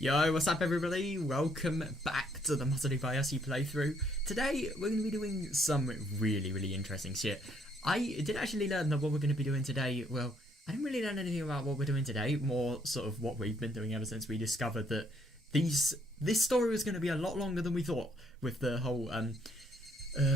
Yo, what's up everybody? Welcome back to the Matsuribayashi playthrough. Today, we're going to be doing some really interesting shit. I did actually learn that what we're going to be doing today, well, I didn't really learn anything about what we're doing today, more sort of what we've been doing ever since we discovered that this story was going to be a lot longer than we thought with the whole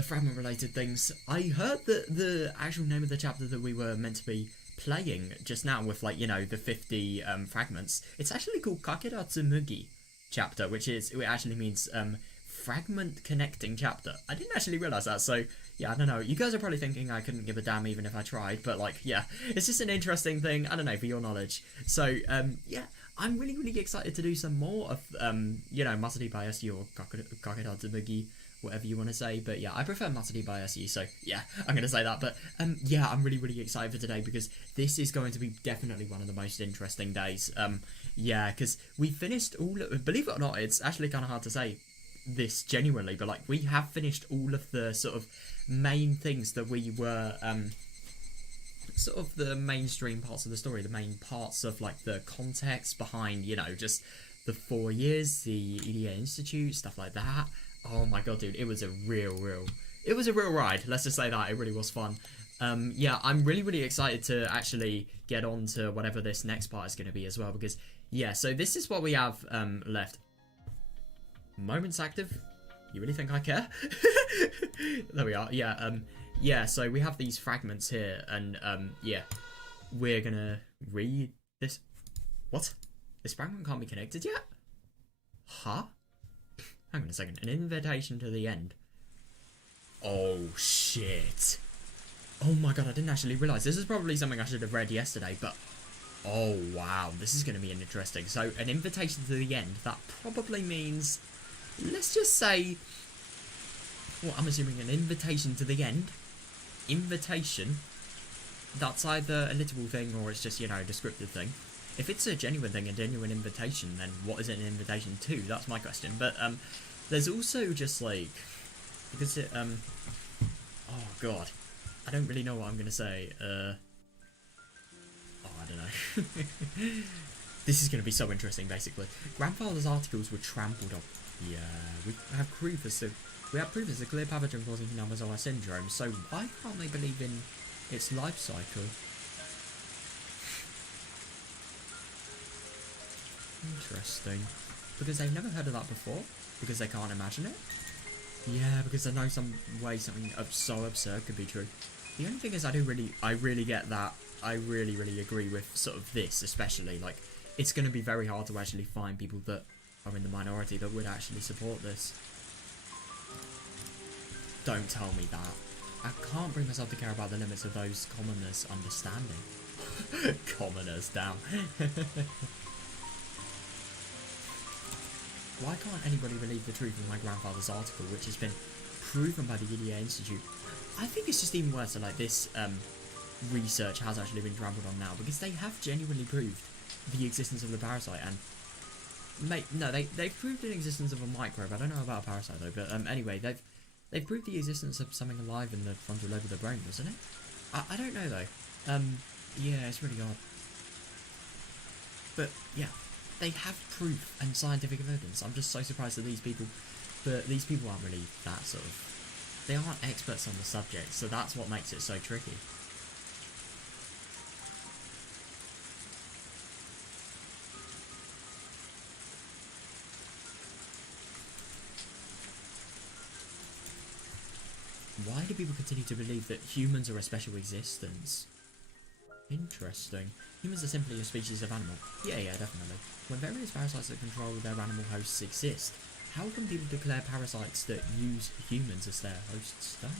fragment related things. I heard that the actual name of the chapter that we were meant to be playing just now with, like, you know, the 50 fragments, it's actually called Kakera Tsumugi chapter, which actually means fragment connecting chapter. I didn't actually realize that, so yeah, I don't know, you guys are probably thinking I couldn't give a damn even if I tried, but like, yeah, it's just an interesting thing, I don't know, for your knowledge. So yeah, I'm really excited to do some more of you know, Matsuribayashi or Kakera Tsumugi, whatever you want to say, but yeah, I prefer Matsuribayashi, so yeah, I'm going to say that. But yeah, I'm really excited for today because this is going to be definitely one of the most interesting days. Yeah, because we finished believe it or not, it's actually kind of hard to say this genuinely, but like, we have finished all of the sort of main things that we were sort of the mainstream parts of the story, the main parts of like the context behind, you know, just the 4 years, the EDA Institute, stuff like that. Oh my god, dude, it was a real ride. Let's just say that. It really was fun. Yeah, I'm really excited to actually get on to whatever this next part is going to be as well, because, yeah, so this is what we have left. Moments active? You really think I care? There we are. Yeah, yeah, so we have these fragments here, and, yeah, we're gonna read this. What? This fragment can't be connected yet? Huh? Hang on a second. An invitation to the end. Oh, shit. Oh my god, I didn't actually realise. This is probably something I should have read yesterday, but... oh, wow. This is going to be interesting. So, an invitation to the end. That probably means... let's just say... well, I'm assuming an invitation to the end. Invitation. That's either a literal thing or it's just, you know, a descriptive thing. If it's a genuine thing, a genuine invitation, then what is it an invitation to? That's my question. But there's also just like, because it oh god, I don't really know what I'm gonna say. Oh, I don't know. This is gonna be so interesting. Basically, grandfather's articles were trampled on. Yeah, we have proof as a clear pathogen causing Higurashi syndrome. So why can't they believe in its life cycle? Interesting. Because they've never heard of that before? Because they can't imagine it? Yeah, because they know some way something so absurd could be true. The only thing is, I really get that. I really agree with sort of this, especially. Like, it's going to be very hard to actually find people that are in the minority that would actually support this. Don't tell me that. I can't bring myself to care about the limits of those commoners' understanding. Commoners, damn. Why can't anybody believe the truth of my grandfather's article, which has been proven by the EDA Institute? I think it's just even worse that, like, this research has actually been trampled on now, because they have genuinely proved the existence of the parasite, and no, they've proved the existence of a microbe. I don't know about a parasite though, but anyway, they've proved the existence of something alive in the frontal lobe of the brain, wasn't it? I don't know though. Yeah, it's really odd. But yeah. They have proof and scientific evidence. I'm just so surprised that these people aren't really that sort of... they aren't experts on the subject, so that's what makes it so tricky. Why do people continue to believe that humans are a special existence? Interesting. Humans are simply a species of animal. Yeah, definitely. When various parasites that control their animal hosts exist, how can people declare parasites that use humans as their hosts don't?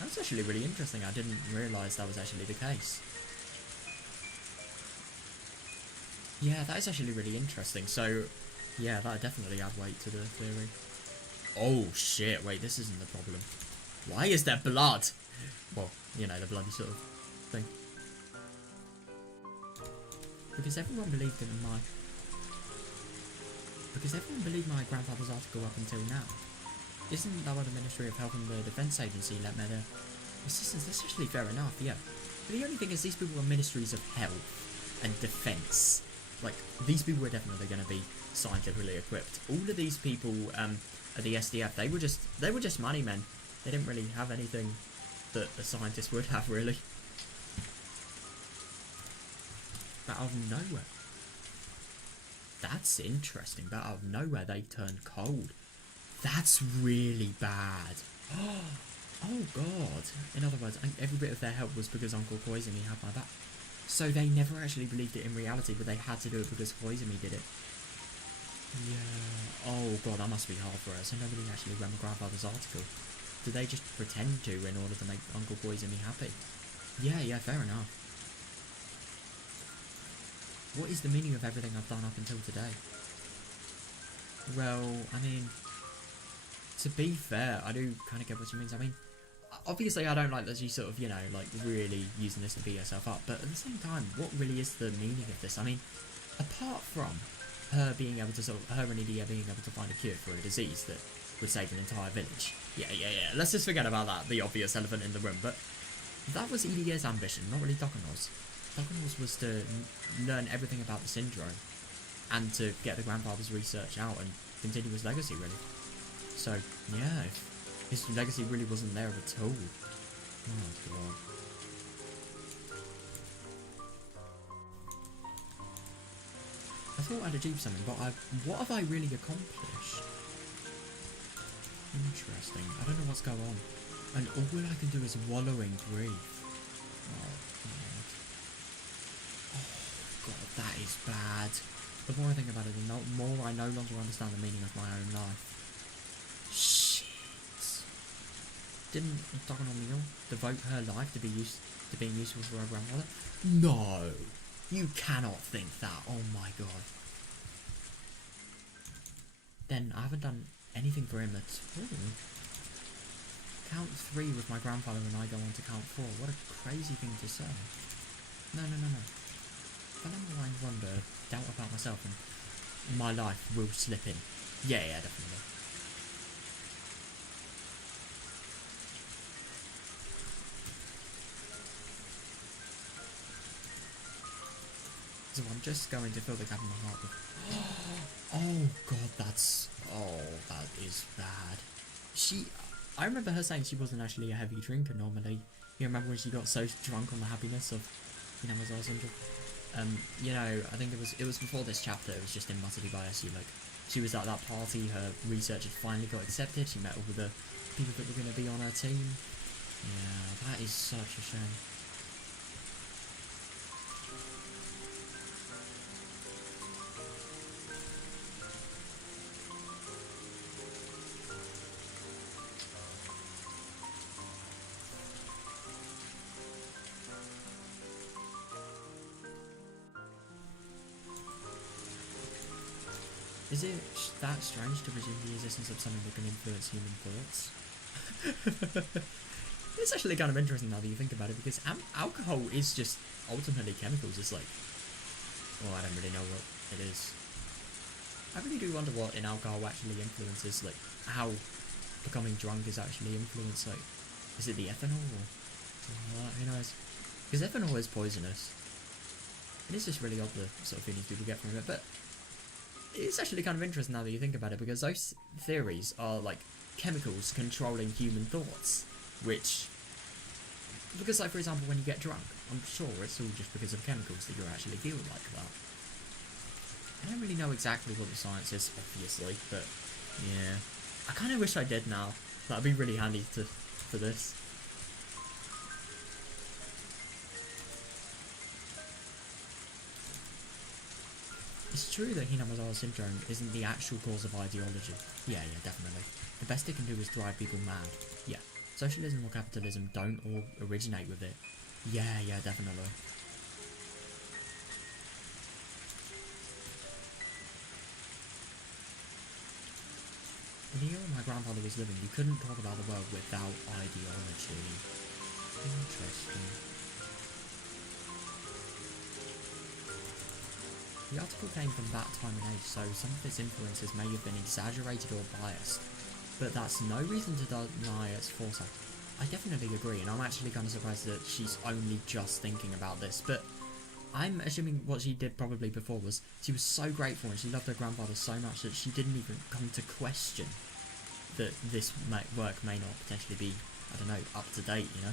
That's actually really interesting. I didn't realise that was actually the case. Yeah, that is actually really interesting. So, yeah, that definitely add weight to the theory. Oh shit, wait, this isn't the problem. Why is there blood? Well, you know, the bloody sort of thing. Because everyone believed my grandfather's article up until now. Isn't that what the Ministry of Health and the Defence Agency let me their assistance? That's actually fair enough, yeah. But the only thing is, these people were ministries of health and defense. Like, these people were definitely going to be scientifically equipped. All of these people at the SDF, they were just money men. They didn't really have anything that a scientist would have, really. But out of nowhere. That's interesting. But out of nowhere, they turned cold. That's really bad. Oh god. In other words, every bit of their help was because Uncle Koizumi had my back. So they never actually believed it in reality, but they had to do it because Koizumi did it. Yeah. Oh god, that must be hard for us. So nobody actually read my grandfather's article. Did they just pretend to in order to make Uncle Koizumi happy? Yeah, fair enough. What is the meaning of everything I've done up until today? Well, I mean, to be fair, I do kind of get what she means. I mean, obviously I don't like that she's sort of, you know, like really using this to beat herself up, but at the same time, what really is the meaning of this? I mean, apart from her being able to her and Idia being able to find a cure for a disease that would save an entire village. Yeah, let's just forget about that, the obvious elephant in the room, but that was Idia's ambition, not really Dokuno's. Dokuno's was to learn everything about the syndrome and to get the grandfather's research out and continue his legacy, really. So, yeah, his legacy really wasn't there at all. Oh, god. I thought I'd achieved something, but what have I really accomplished? Interesting. I don't know what's going on. And all I can do is wallow in grief. Oh, god. Oh, god, that is bad. The more I think about it, the more I no longer understand the meaning of my own life. Shit. Didn't Dokuno Mio devote her life to being useful for her grandmother? No! You cannot think that. Oh my god. Then I haven't done anything for him at all. Count 3 with my grandfather and I go on to count 4. What a crazy thing to say. No. Phenomenal wonder, doubt about myself, and my life will slip in. Yeah, definitely. So I'm just going to fill the gap in my heart with... Oh god, that is bad. I remember her saying she wasn't actually a heavy drinker normally. You remember when she got so drunk on the happiness of Hinamazawa syndrome? You know, I think it was before this chapter. It was just in Matsuribayashi. Like, she was at that party, her research had finally got accepted, she met all the people that were going to be on her team. Yeah, that is such a shame. Is it that strange to presume the existence of something that can influence human thoughts? It's actually kind of interesting now that you think about it, because alcohol is just ultimately chemicals. It's like, well, I don't really know what it is. I really do wonder what in alcohol actually influences, like, how becoming drunk is actually influenced. Like, is it the ethanol or who knows? Because ethanol is poisonous. It is just really odd the sort of feelings people get from it, but it's actually kind of interesting now that you think about it, because those theories are like chemicals controlling human thoughts, which, because like for example when you get drunk, I'm sure it's all just because of chemicals that you actually feel like that. I don't really know exactly what the science is, obviously, but yeah, I kind of wish I did now. That'd be really handy for this. It's true that Hinamazawa syndrome isn't the actual cause of ideology. Yeah, definitely. The best it can do is drive people mad. Yeah. Socialism or capitalism don't all originate with it. Yeah, definitely. In the era my grandfather was living, you couldn't talk about the world without ideology. Interesting. The article came from that time and age, so some of its influences may have been exaggerated or biased, but that's no reason to deny its foresight. I definitely agree, and I'm actually kind of surprised that she's only just thinking about this, but I'm assuming what she did probably before was she was so grateful and she loved her grandfather so much that she didn't even come to question that this work may not potentially be, I don't know, up to date, you know?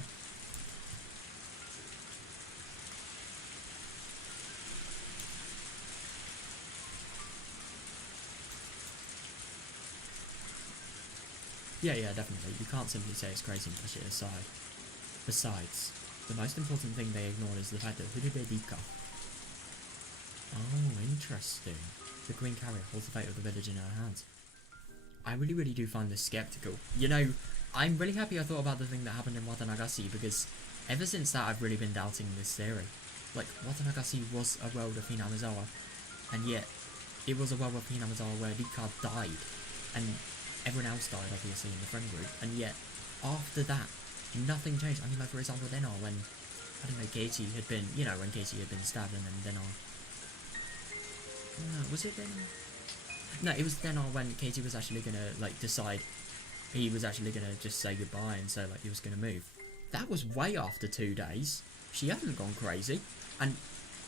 Yeah, definitely. You can't simply say it's crazy and push it aside. Besides, the most important thing they ignore is the fact that Higurashi. Oh, interesting. The Queen Carrier holds the fate of the village in her hands. I really do find this skeptical. You know, I'm really happy I thought about the thing that happened in Watanagasi, because ever since that I've really been doubting this theory. Like, Watanagasi was a world of Hinamizawa, and yet it was a world of Hinamizawa where Rika died, and everyone else died obviously in the friend group, and yet after that nothing changed. I mean, like, for example, then when, I don't know, Katie had been, you know, when Katie had been stabbed, and then was it then? No, it was then when Katie was actually gonna, like, decide he was actually gonna just say goodbye and say, like, he was gonna move. That was way after 2 days. She hadn't gone crazy. And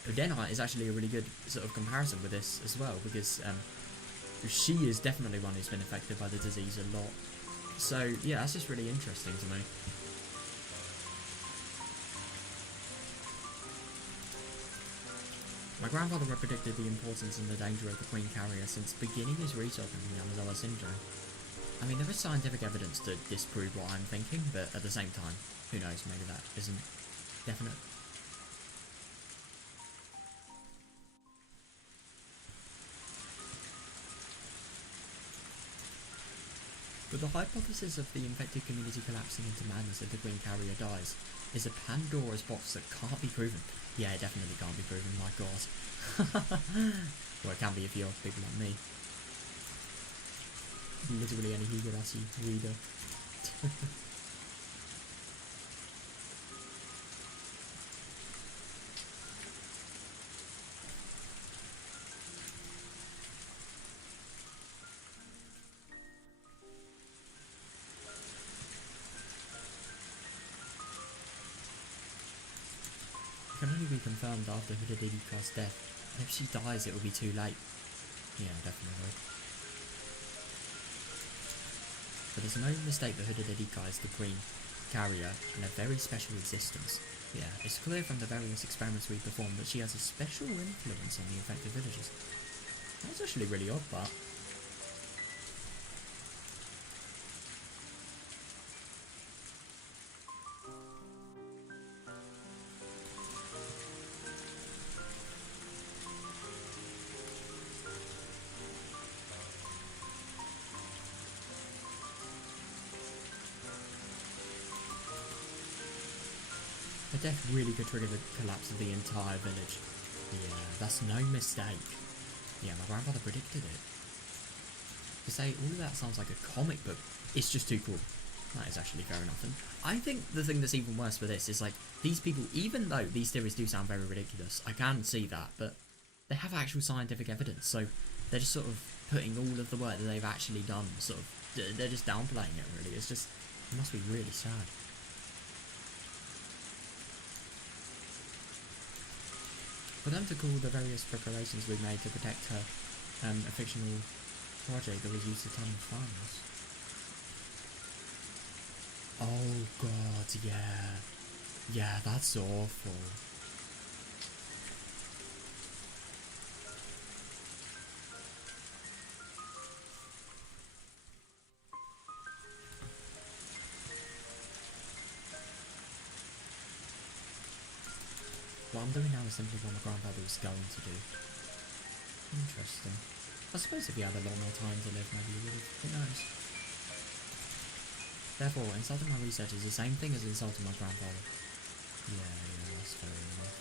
Denite is actually a really good sort of comparison with this as well, because she is definitely one who's been affected by the disease a lot. So yeah, that's just really interesting to me. My grandfather had predicted the importance and the danger of the Queen Carrier since beginning his research on the Yamazawa syndrome. I mean, there is scientific evidence to disprove what I'm thinking, but at the same time, who knows, maybe that isn't definite. But the hypothesis of the infected community collapsing into madness if the Queen Carrier dies is a Pandora's box that can't be proven. Yeah, it definitely can't be proven, my god. Well, it can be if you're people like me. Literally any Higurashi reader. It can only be confirmed after Hidedika's death, and if she dies it will be too late. Yeah, definitely. But there's no mistake that Hidedika is the Queen Carrier and a very special existence. Yeah, it's clear from the various experiments we've performed that she has a special influence on the affected villagers. That's actually really odd, but her death really could trigger the collapse of the entire village. Yeah, that's no mistake. Yeah, my grandfather predicted it. To say all of that sounds like a comic book, it's just too cool. That is actually fair enough. And I think the thing that's even worse for this is, like, these people, even though these theories do sound very ridiculous, I can see that, but they have actual scientific evidence, so they're just sort of putting all of the work that they've actually done, sort of, they're just downplaying it, really. It's just, it must be really sad. For them to call the various preparations we've made to protect her a fictional project that was used to tunnel funds. Oh god, yeah. Yeah, that's awful. What I'm doing now is simply what my grandfather was going to do. Interesting. I suppose if he had a lot more time to live, maybe he would have. Who knows? Therefore, insulting my research is the same thing as insulting my grandfather. Yeah, that's fair enough.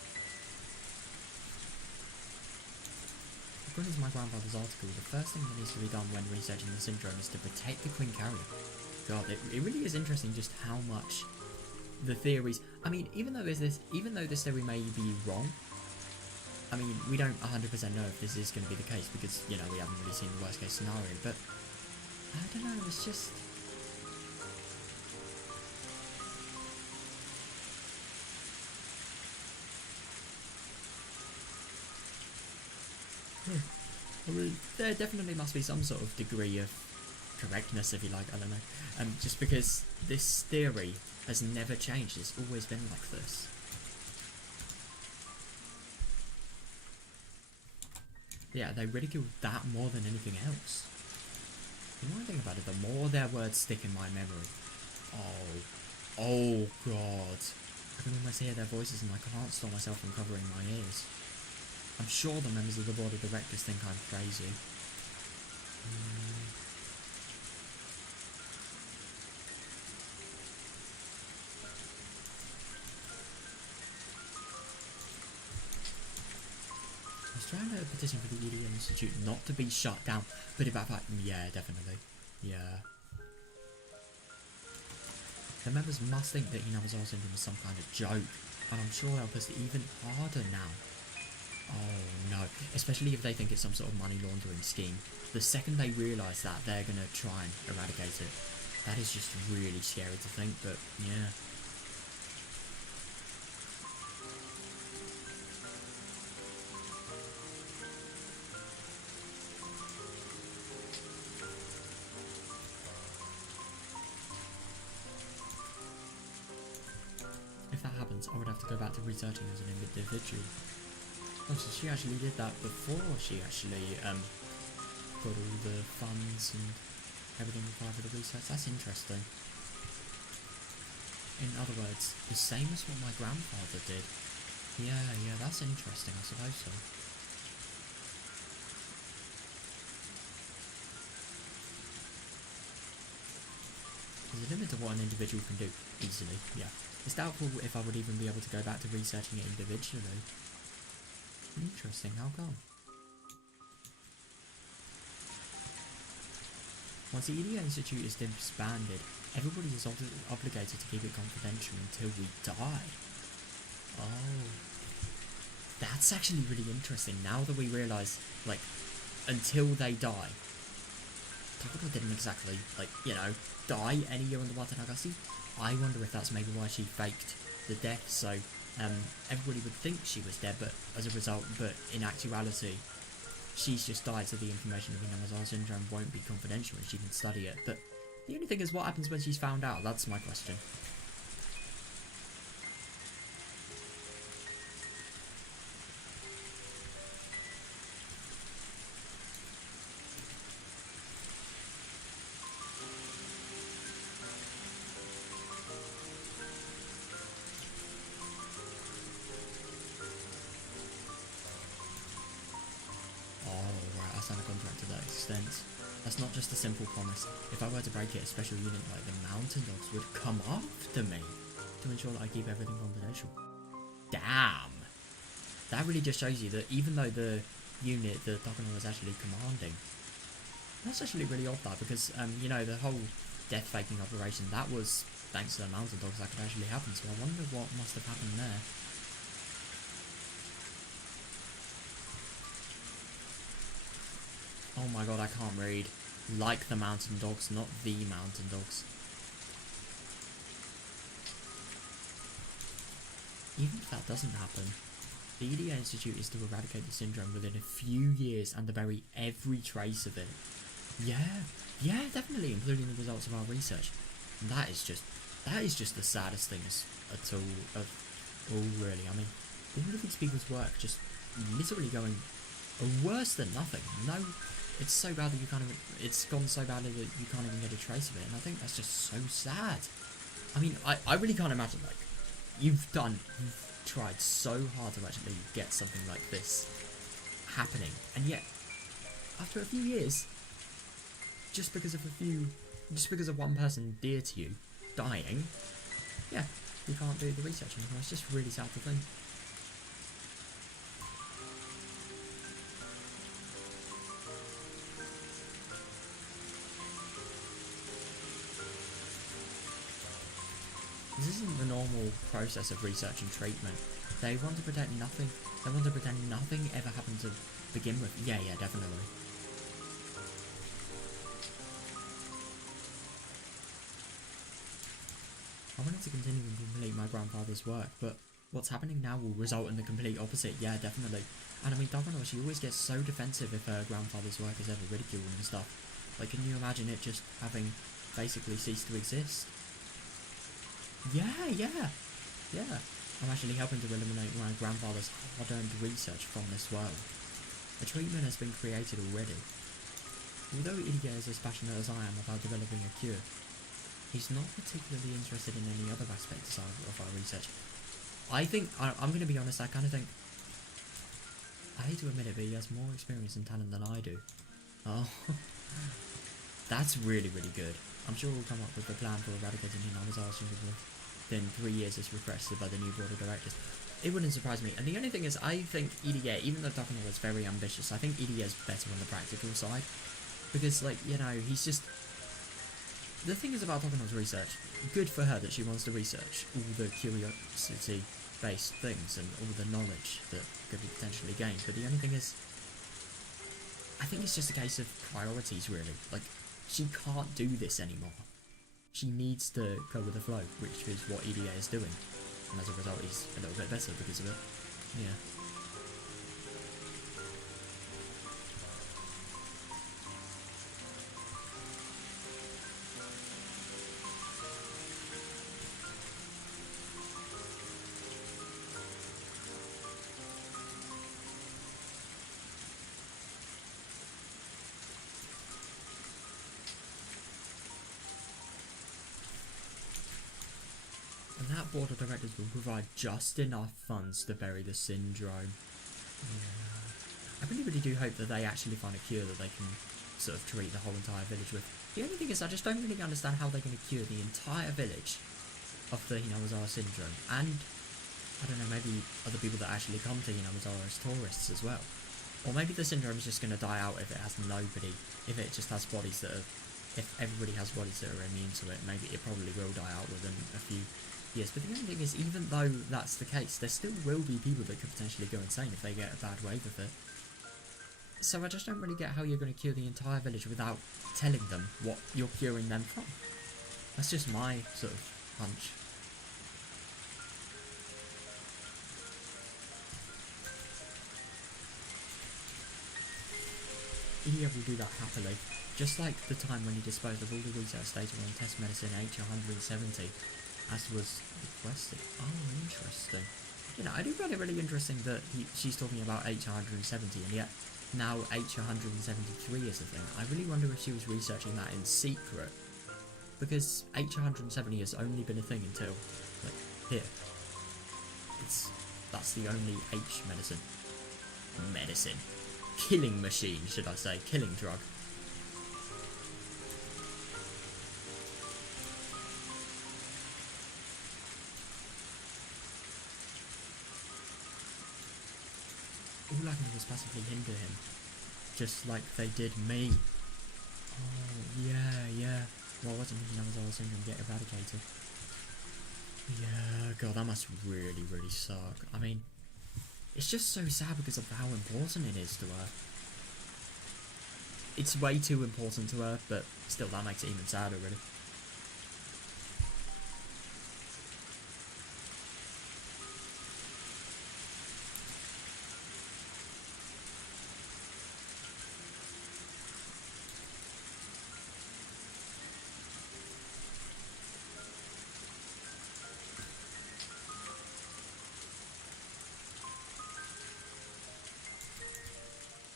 According to my grandfather's article, the first thing that needs to be done when researching the syndrome is to protect the Queen Carrier. God, it really is interesting just how much the theories. I mean, even though this theory may be wrong, I mean, we don't 100% know if this is going to be the case because, you know, we haven't really seen the worst case scenario, but I don't know, it's just, I mean, there definitely must be some sort of degree of correctness, if you like, I don't know. Just because this theory has never changed, it's always been like this. Yeah, they ridicule that more than anything else. The more I think about it, the more their words stick in my memory. Oh god. I can almost hear their voices and I can't stop myself from covering my ears. I'm sure the members of the board of directors think I'm crazy. I was trying to petition for the EDA Institute not to be shut down, but if I yeah, definitely. Yeah. The members must think that Higurashi syndrome is some kind of joke, and I'm sure they'll push it even harder now. Oh no, especially if they think it's some sort of money laundering scheme. The second they realise that, they're gonna try and eradicate it. That is just really scary to think, but yeah. If that happens, I would have to go back to researching as an individual. Oh, so she actually did that before she actually got all the funds and everything required for the research. That's interesting. In other words, the same as what my grandfather did. Yeah, that's interesting, I suppose so. There's a limit to what an individual can do, easily, yeah. It's doubtful if I would even be able to go back to researching it individually. Interesting, how come? Once the EDA Institute is disbanded, everybody is obligated to keep it confidential until we die. Oh. That's actually really interesting, now that we realise, like, until they die. Takako didn't exactly, like, you know, die any year on the Watanagasi. I wonder if that's maybe why she faked the death, so everybody would think she was dead, but as a result, but in actuality, she's just died, so the information of Higurashi syndrome won't be confidential and she can study it. But the only thing is, what happens when she's found out? That's my question. Sign a contract to that extent. That's not just a simple promise. If I were to break it, a special unit like the Mountain Dogs would come after me to ensure that I keep everything confidential. Damn! That really just shows you that even though the unit that Takano was actually commanding, that's actually really odd, that, because, you know, the whole death faking operation, that was thanks to the Mountain Dogs that could actually happen, so I wonder what must have happened there. Oh my god, I can't read. Like the Mountain Dogs, not the Mountain Dogs. Even if that doesn't happen, the EDA Institute is to eradicate the syndrome within a few years and to bury every trace of it. Yeah, definitely, including the results of our research. And that is just the saddest thing at all, really. I mean, all of these people's work just literally going worse than nothing. No, it's so bad that it's gone so badly that you can't even get a trace of it, and I think that's just so sad. I mean, I really can't imagine, like, you've tried so hard to actually get something like this happening, and yet, after a few years, just because of one person dear to you dying, yeah, you can't do the research anymore. It's just really sad to think. This isn't the normal process of research and treatment. They want to protect nothing. They want to pretend nothing ever happened to begin with. Yeah, definitely. I wanted to continue and complete my grandfather's work, but what's happening now will result in the complete opposite. Yeah, definitely. And I mean, Dagono, she always gets so defensive if her grandfather's work is ever ridiculed and stuff. Like, can you imagine it just having basically ceased to exist? Yeah. I'm actually helping to eliminate my grandfather's hard-earned research from this world. A treatment has been created already. Although Idige is as passionate as I am about developing a cure, he's not particularly interested in any other aspects of our research. I think, I'm going to be honest, I kind of think, I hate to admit it, but he has more experience and talent than I do. Oh, that's really, really good. I'm sure we'll come up with a plan for eradicating Hinamizawa syndrome within 3 years as requested by the new board of directors. It wouldn't surprise me. And the only thing is, I think Idige, even though Dagono is very ambitious, I think Idige is better on the practical side. Because, like, you know, he's just... The thing is about Dagono's research, good for her that she wants to research all the curiosity-based things and all the knowledge that could be potentially gained. But the only thing is, I think it's just a case of priorities, really. Like, she can't do this anymore. She needs to go with the flow, which is what Idige is doing. And as a result, he's a little bit better because of it. Yeah. And that board of directors will provide just enough funds to bury the syndrome. Yeah. I really do hope that they actually find a cure that they can sort of treat the whole entire village with. The only thing is, I just don't really understand how they're going to cure the entire village of the Hinamizawa syndrome. And, I don't know, maybe other people that actually come to Hinamizawa as tourists as well. Or maybe the syndrome is just going to die out if it has nobody, if it just has bodies that are, if everybody has bodies that are immune to it, maybe it probably will die out within a few years. But the only thing is, even though that's the case, there still will be people that could potentially go insane if they get a bad wave of it. So I just don't really get how you're going to cure the entire village without telling them what you're curing them from. That's just my sort of hunch. Idige will do that happily, just like the time when he disposed of all the research data on test medicine H170, as was requested. Oh, interesting. You know, I do find it really interesting that she's talking about H170, and yet now H173 is a thing. I really wonder if she was researching that in secret, because H170 has only been a thing until, like, here. That's the only H medicine. Killing machine, should I say. Killing drug. All I can do is passively hinder him. Just like they did me. Oh, yeah. Well, wasn't thinking Hinamizawa syndrome get eradicated. Yeah, God, that must really, really suck. I mean, it's just so sad because of how important it is to her. It's way too important to her, but still, that makes it even sadder, really.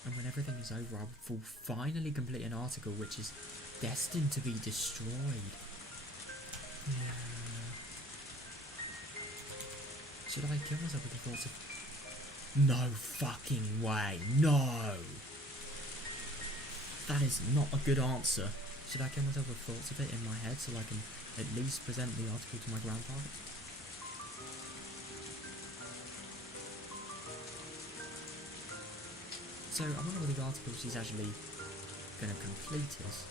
And when everything is over, I will finally complete an article which is destined to be destroyed. Yeah. Should I kill myself with the thoughts of... No fucking way. No! That is not a good answer. Should I kill myself with thoughts of it in my head so I can at least present the article to my grandfather? So, I wonder what the article she's actually going to complete is.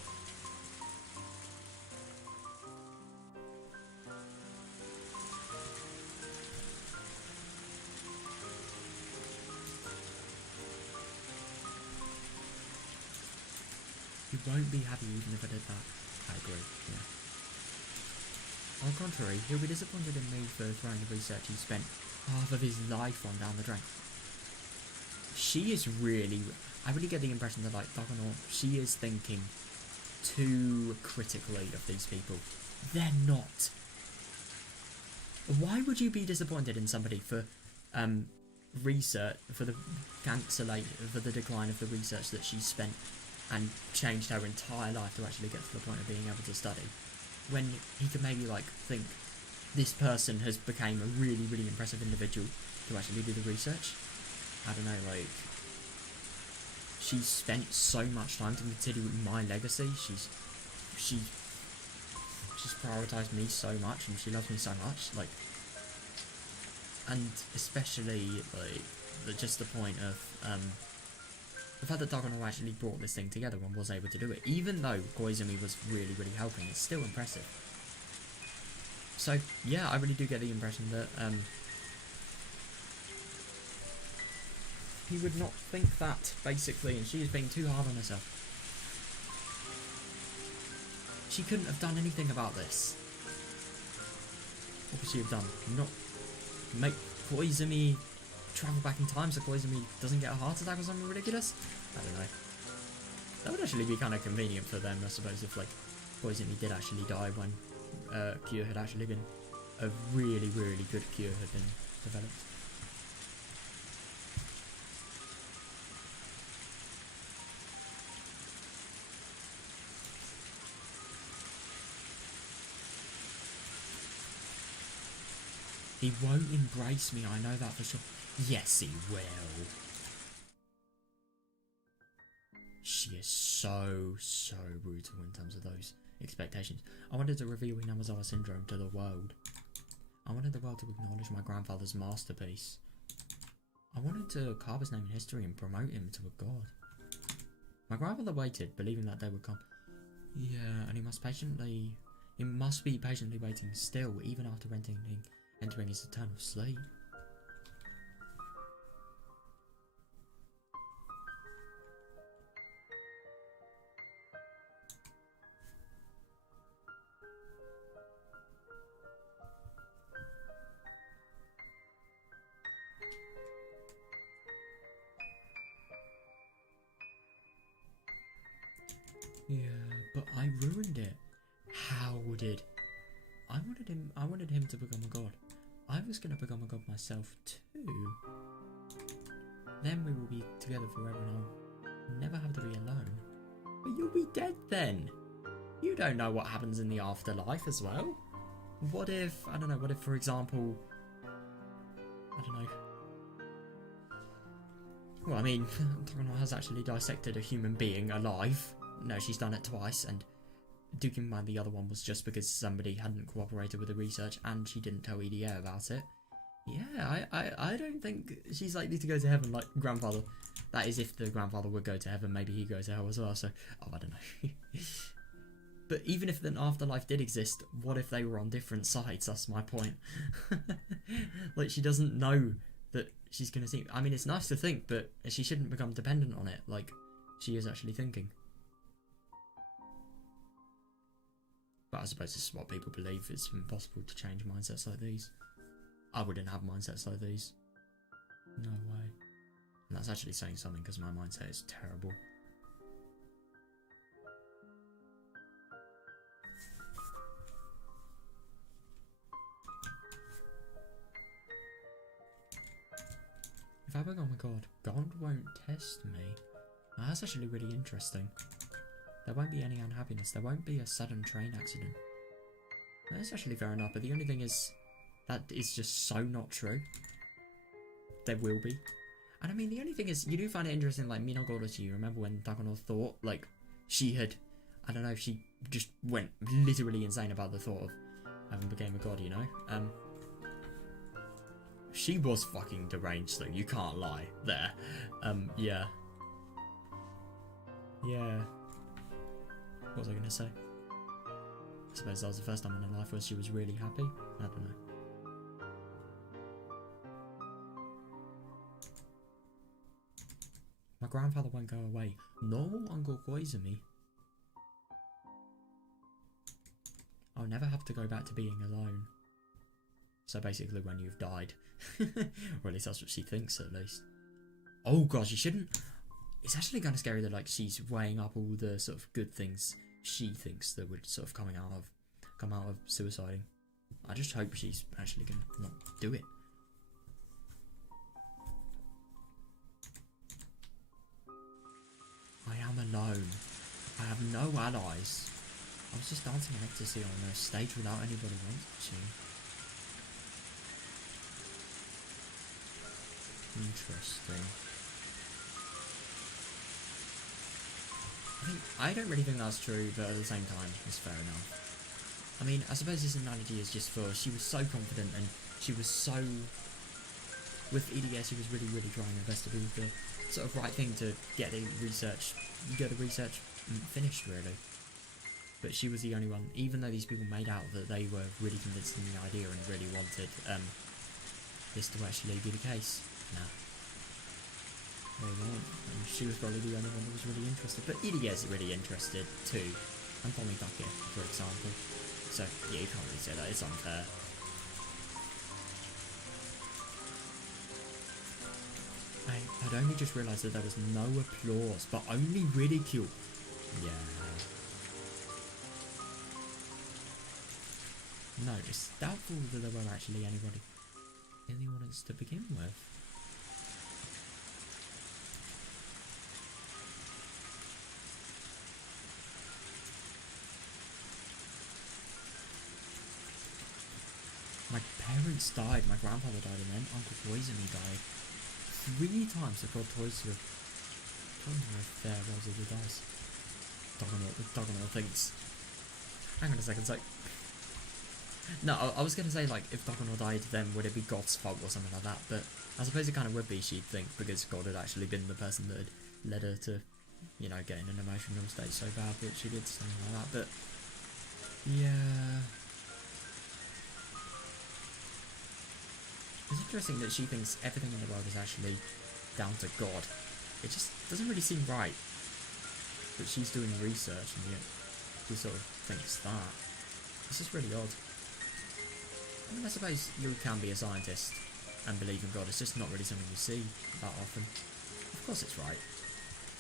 You won't be happy even if I did that. I agree, yeah. On the contrary, he'll be disappointed in me for throwing the research he spent half of his life on down the drain. she is really... I really get the impression that, like, Dagono, she is thinking too critically of these people. They're not. Why would you be disappointed in somebody for research, for the for the decline of the research that she spent and changed her entire life to actually get to the point of being able to study, when he could maybe, like, think this person has become a really, really impressive individual to actually do the research? I don't know, like, she's spent so much time to continue my legacy. She's prioritised me so much, and she loves me so much, like, and especially, like, just the point of, the fact that Dagono actually brought this thing together and was able to do it, even though Koizumi was really, really helping, it's still impressive. So, yeah, I really do get the impression that, he would not think that, basically, and she is being too hard on herself. She couldn't have done anything about this. What could she have done? Not make Koizumi travel back in time so Koizumi doesn't get a heart attack or something ridiculous? I don't know. That would actually be kind of convenient for them, I suppose, if, like, Koizumi did actually die when cure had actually been... a really, really good cure had been developed. He won't embrace me, I know that for sure. Yes, he will. She is so, so brutal in terms of those expectations. I wanted to reveal Inamazawa Syndrome to the world. I wanted the world to acknowledge my grandfather's masterpiece. I wanted to carve his name in history and promote him to a god. My grandfather waited, believing that day would come. Yeah, and he must be patiently waiting still, even after entering his eternal sleep. Yeah, but I ruined it. How did... I wanted him to become a god. I was gonna become a god myself too. Then we will be together forever and I'll never have to be alone. But you'll be dead then. You don't know what happens in the afterlife as well. What if, I don't know, what if, for example, I don't know. Well, I mean, Dagono has actually dissected a human being alive. No, she's done it twice, and keeping in mind the other one was just because somebody hadn't cooperated with the research and she didn't tell EDA about it. Yeah, I don't think she's likely to go to heaven like grandfather. That is, if the grandfather would go to heaven, maybe he'd go to hell as well, so, oh, I don't know. But even if an afterlife did exist, what if they were on different sides? That's my point. Like, she doesn't know that she's gonna see... I mean, it's nice to think, but she shouldn't become dependent on it, like she is actually thinking. But I suppose this is what people believe. It's impossible to change mindsets like these. I wouldn't have mindsets like these. No way. And that's actually saying something, because my mindset is terrible. If I become a god, God won't test me. Now, that's actually really interesting. There won't be any unhappiness. There won't be a sudden train accident. That's actually fair enough, but the only thing is, that is just so not true. There will be. And I mean, the only thing is, you do find it interesting, like, Minogoroshi, you remember when Dagono thought, like, she had, I don't know, she just went literally insane about the thought of having became a god, you know? She was fucking deranged, though, you can't lie there. Yeah. Yeah. What was I gonna say? I suppose that was the first time in her life where she was really happy. I don't know. My grandfather won't go away. Nor will Uncle Koizumi. I'll never have to go back to being alone. So basically when you've died. Or at least that's what she thinks, at least. Oh gosh, you shouldn't. It's actually kind of scary that like she's weighing up all the sort of good things she thinks that would sort of come out of suiciding. I just hope she's actually gonna not do it. I am alone. I have no allies. I was just dancing in ecstasy on a stage without anybody watching. Interesting. I don't really think that's true, but at the same time, it's fair enough. I mean, I suppose this analogy is just for she was so confident and she was so... With EDS, she was really, really trying her best to do the sort of right thing to get the research finished, really. But she was the only one, even though these people made out that they were really convinced in the idea and really wanted this to actually be the case. Nah. They weren't, and she was probably the only one that was really interested. But EDS is really interested too, and Tommy Duckett, for example. So yeah, you can't really say that, it's unfair. I'd only just realised that there was no applause, but only ridicule. Yeah. No, it's doubtful that there were actually anybody in the audience to begin with. My parents died, my grandfather died, and then Uncle Koizumi died. 3 times I got toys with. I don't know if there was the dice. Doggernaut thinks. Hang on a second, so... No, I was going to say, like, if Doggernaut died, then would it be God's fault or something like that, but I suppose it kind of would be, she'd think, because God had actually been the person that had led her to, you know, get in an emotional state so bad that she did something like that, but... Yeah... It's interesting that she thinks everything in the world is actually down to God. It just doesn't really seem right that she's doing research and yet she sort of thinks that. It's just really odd. I mean, I suppose you can be a scientist and believe in God. It's just not really something you see that often. Of course it's right.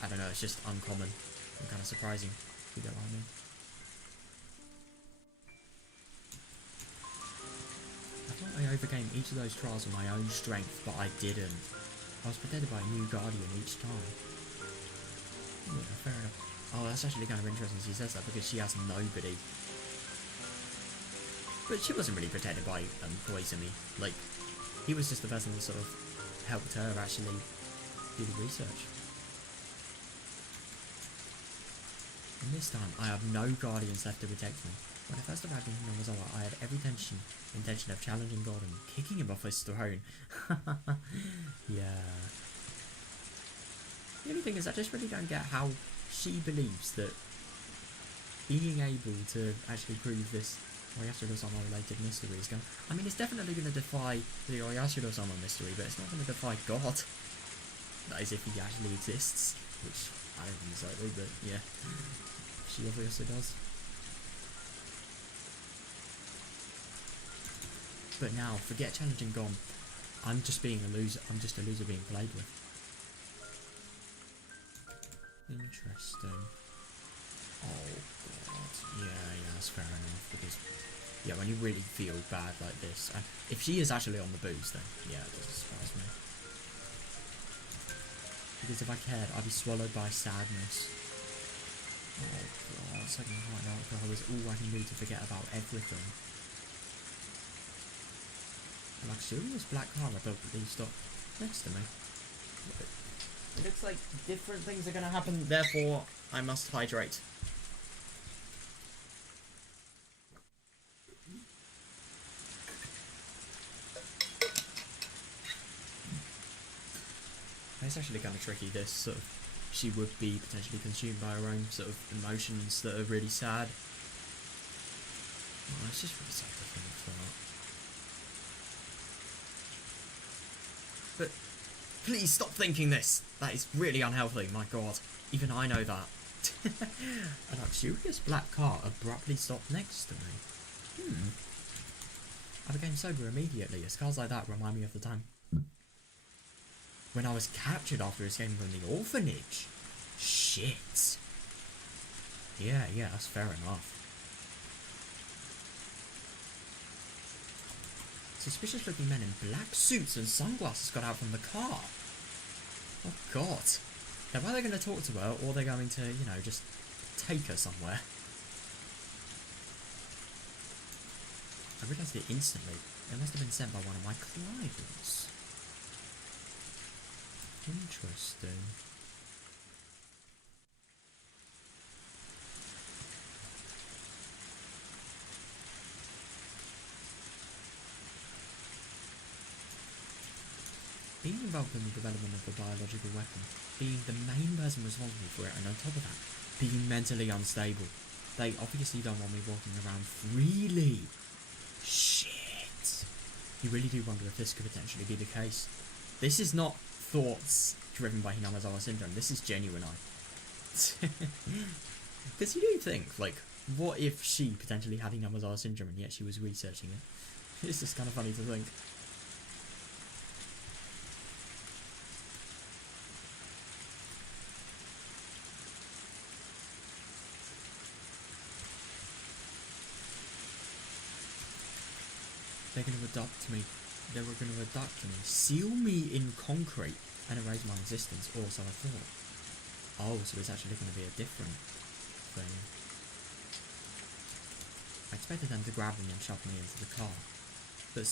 I don't know, it's just uncommon and kind of surprising, if you get what I mean. I overcame each of those trials with my own strength, but I didn't. I was protected by a new guardian each time. Yeah, fair enough. Oh, that's actually kind of interesting she says that, because she has nobody. But she wasn't really protected by Koizumi. Like, he was just the person that sort of helped her actually do the research. And this time, I have no guardians left to protect me. When I first arrived in Nozawa, I had every intention of challenging God and kicking him off his throne. Yeah. The only thing is, I just really don't get how she believes that being able to actually prove this Oyashiro-sama related mystery is going... I mean, it's definitely going to defy the Oyashiro-sama mystery, but it's not going to defy God. That is, if he actually exists. Which, I don't think so, but yeah. She obviously does. But now, forget challenging God. I'm just being a loser. I'm just a loser being played with. Interesting. Oh god. Yeah, that's fair enough. Because, yeah, when you really feel bad like this, and if she is actually on the booze, then yeah, it doesn't surprise me. Because if I cared, I'd be swallowed by sadness. Oh god, second heart and alcohol is all I can do to forget about everything. A luxurious black car abruptly stopped next to me. It looks like different things are going to happen, therefore I must hydrate. It's actually kind of tricky, this sort of... She would be potentially consumed by her own sort of emotions that are really sad. Oh, it's just really sad to think that. But please stop thinking this. That is really unhealthy, my god. Even I know that. A luxurious black car abruptly stopped next to me. I became sober immediately, as cars like that remind me of the time when I was captured after escaping from the orphanage. Shit. Yeah, that's fair enough. Suspicious looking men in black suits and sunglasses got out from the car. Oh god. They're either going to talk to her or they're going to, you know, just take her somewhere. I realised it instantly. It must have been sent by one of my clients. Interesting. Being involved in the development of the biological weapon, being the main person responsible for it, and on top of that, being mentally unstable. They obviously don't want me walking around freely. Shit. You really do wonder if this could potentially be the case. This is not thoughts driven by Hinamizawa syndrome. This is genuine. Because you do think, like, what if she potentially had Hinamizawa syndrome and yet she was researching it? It's just kind of funny to think. They're going to adopt me. They were going to adopt me, seal me in concrete, and erase my existence, or so I thought. Oh, so it's actually going to be a different thing. I expected them to grab me and shove me into the car. But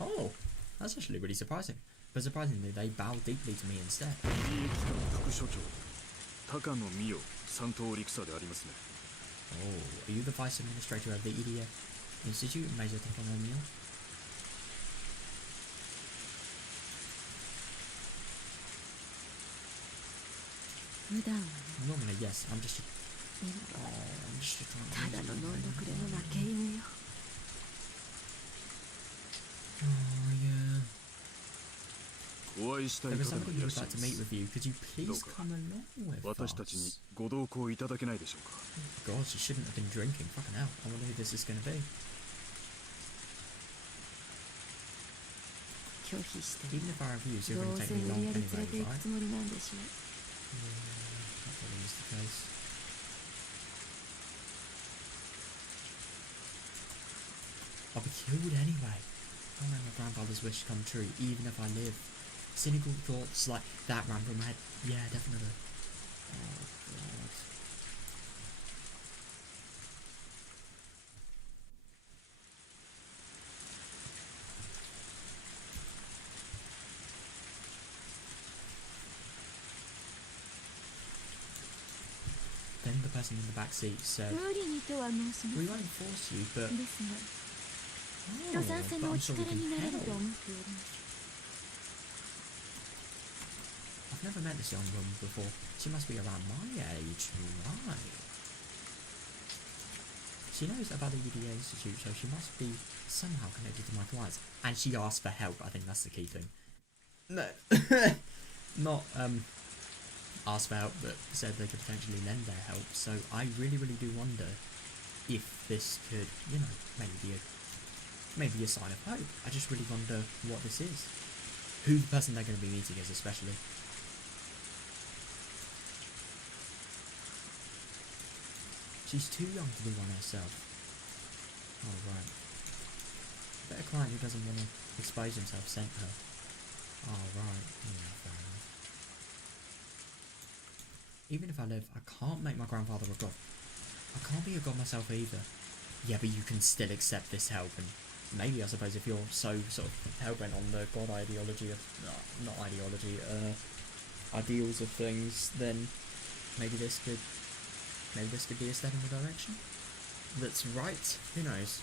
oh, that's actually really surprising. But surprisingly, they bowed deeply to me instead. Oh, are you the Vice Administrator of the EDA Institute, Major Takano Mio? Normally, yes, I'm just trying to... Oh, yeah. There is somebody who would like to meet with you. Could you please come along with us? God, she shouldn't have been drinking. Fucking hell. I wonder who this is going to be. Even if I refuse, you're going to take me long anyway, right? Yeah, that probably is the case. I'll be killed anyway. I'll make my grandfather's wish come true, even if I live. Cynical thoughts like that ran through my head. Yeah, definitely. Oh, God. Then the person in the back seat said, we won't force you, but... Oh, but I'm sure we can help. I've never met this young woman before. She must be around my age, right? She knows about the EDA Institute, so she must be somehow connected to my clients. And she asked for help. I think that's the key thing. No, not asked for help, but said they could potentially lend their help. So I really, really do wonder if this could, you know, maybe a sign of hope. I just really wonder what this is. Who the person they're going to be meeting is, especially. She's too young to be one herself. Oh, right. Bet a client who doesn't want to expose himself sent her. Oh, right. Yeah, fair enough. Even if I live, I can't make my grandfather a god. I can't be a god myself either. Yeah, but you can still accept this help, and maybe, I suppose, if you're so sort of hell-bent on the god ideology of... not ideology, ideals of things, then maybe this could be a step in the direction that's right. Who knows?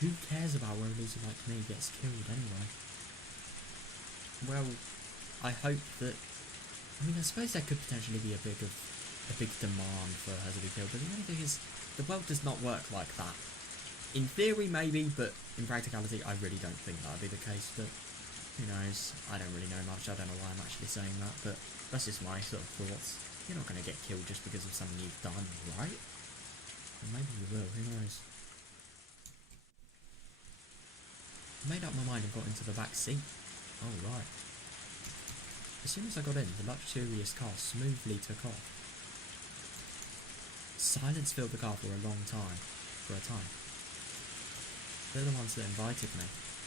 Who cares about where a loser like me gets killed anyway? Well, I hope that... I mean, I suppose there could potentially be a big demand for her to be killed, but the only thing is, the world does not work like that. in theory, maybe, but in practicality, I really don't think that would be the case. But who knows? I don't really know much. I don't know why I'm actually saying that, but that's just my sort of thoughts. You're not going to get killed just because of something you've done, right? Or maybe you will. Who knows? I made up my mind and got into the back seat. Oh, right. As soon as I got in, the luxurious car smoothly took off. Silence filled the car for a long time. They're the ones that invited me.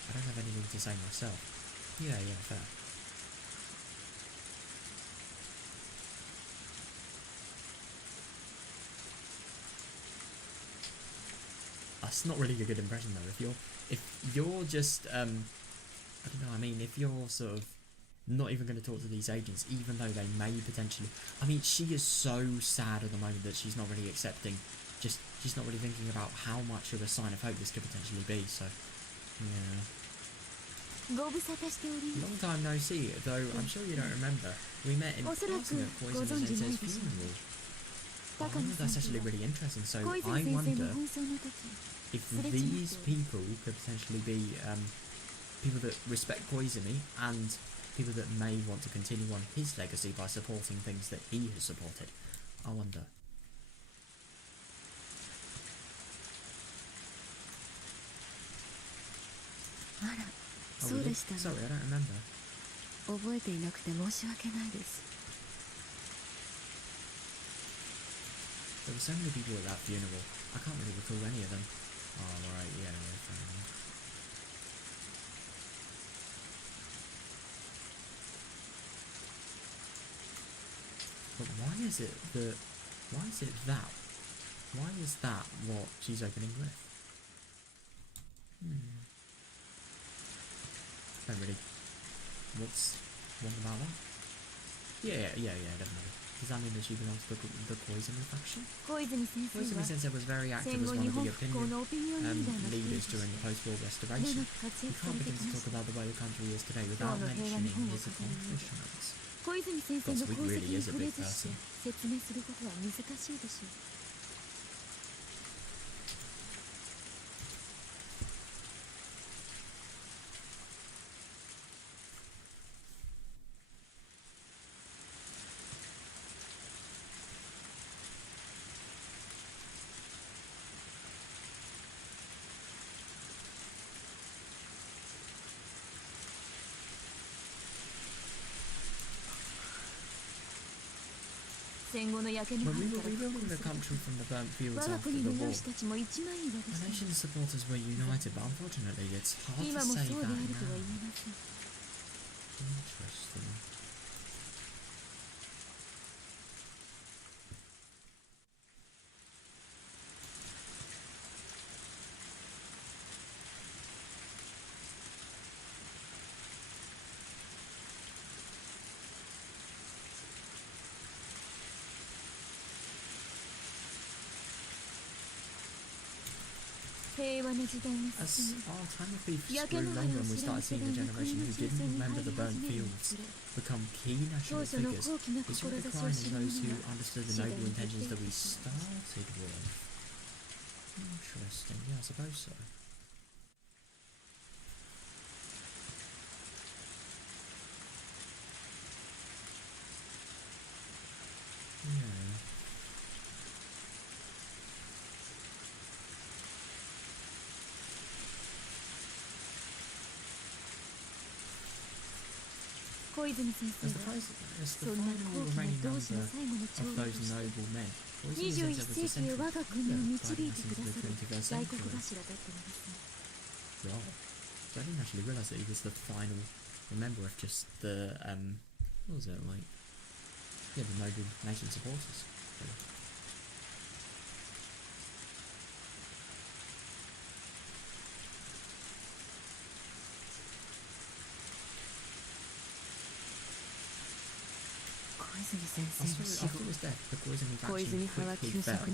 I don't have anything to say myself. Yeah, fair. That's not really a good impression though. If you're just I don't know, I mean, if you're sort of not even going to talk to these agents, even though they may potentially, I mean, she is so sad at the moment that she's not really accepting, she's not really thinking about how much of a sign of hope this could potentially be, so yeah. Long time no see, though I'm sure you don't remember. We met in passing at Poison Sensei's funeral. Oh, that's actually really interesting. So I wonder if these people could potentially be people that respect Koizumi and people that may want to continue on his legacy by supporting things that he has supported. I wonder. Oh, really? Sorry, I don't remember. There were so many people at that funeral. I can't really recall any of them. Oh, right, yeah, fair enough. But why is it that what she's opening with? Don't really. What's wrong about that? Yeah, definitely. Does that mean that she belongs to the Koizumi faction? Koizumi Sensei was very active as one of the opinion leaders during the post-war restoration. We can't begin to talk about the way the country is today without mentioning his accomplishments. Godsweet really is a big person. When we were rebuilding the country from the burnt fields after the war, the nation's supporters were united, but unfortunately it's hard to say that now. Interesting. As our time of beef grew longer and we started seeing a generation who didn't remember the burnt fields become key national figures, we saw a decline in those who understood the noble intentions that we started with. Interesting, yeah, I suppose so. Yeah. As the final remaining member of those noble men, Koizumi Sensei was a central figure guiding us into the 21st century. Right. So I didn't actually realise that he was the final member of just the, what was it, like, yeah, the noble nation supporters. Really. After he was dead, the Koizumi faction quickly fell.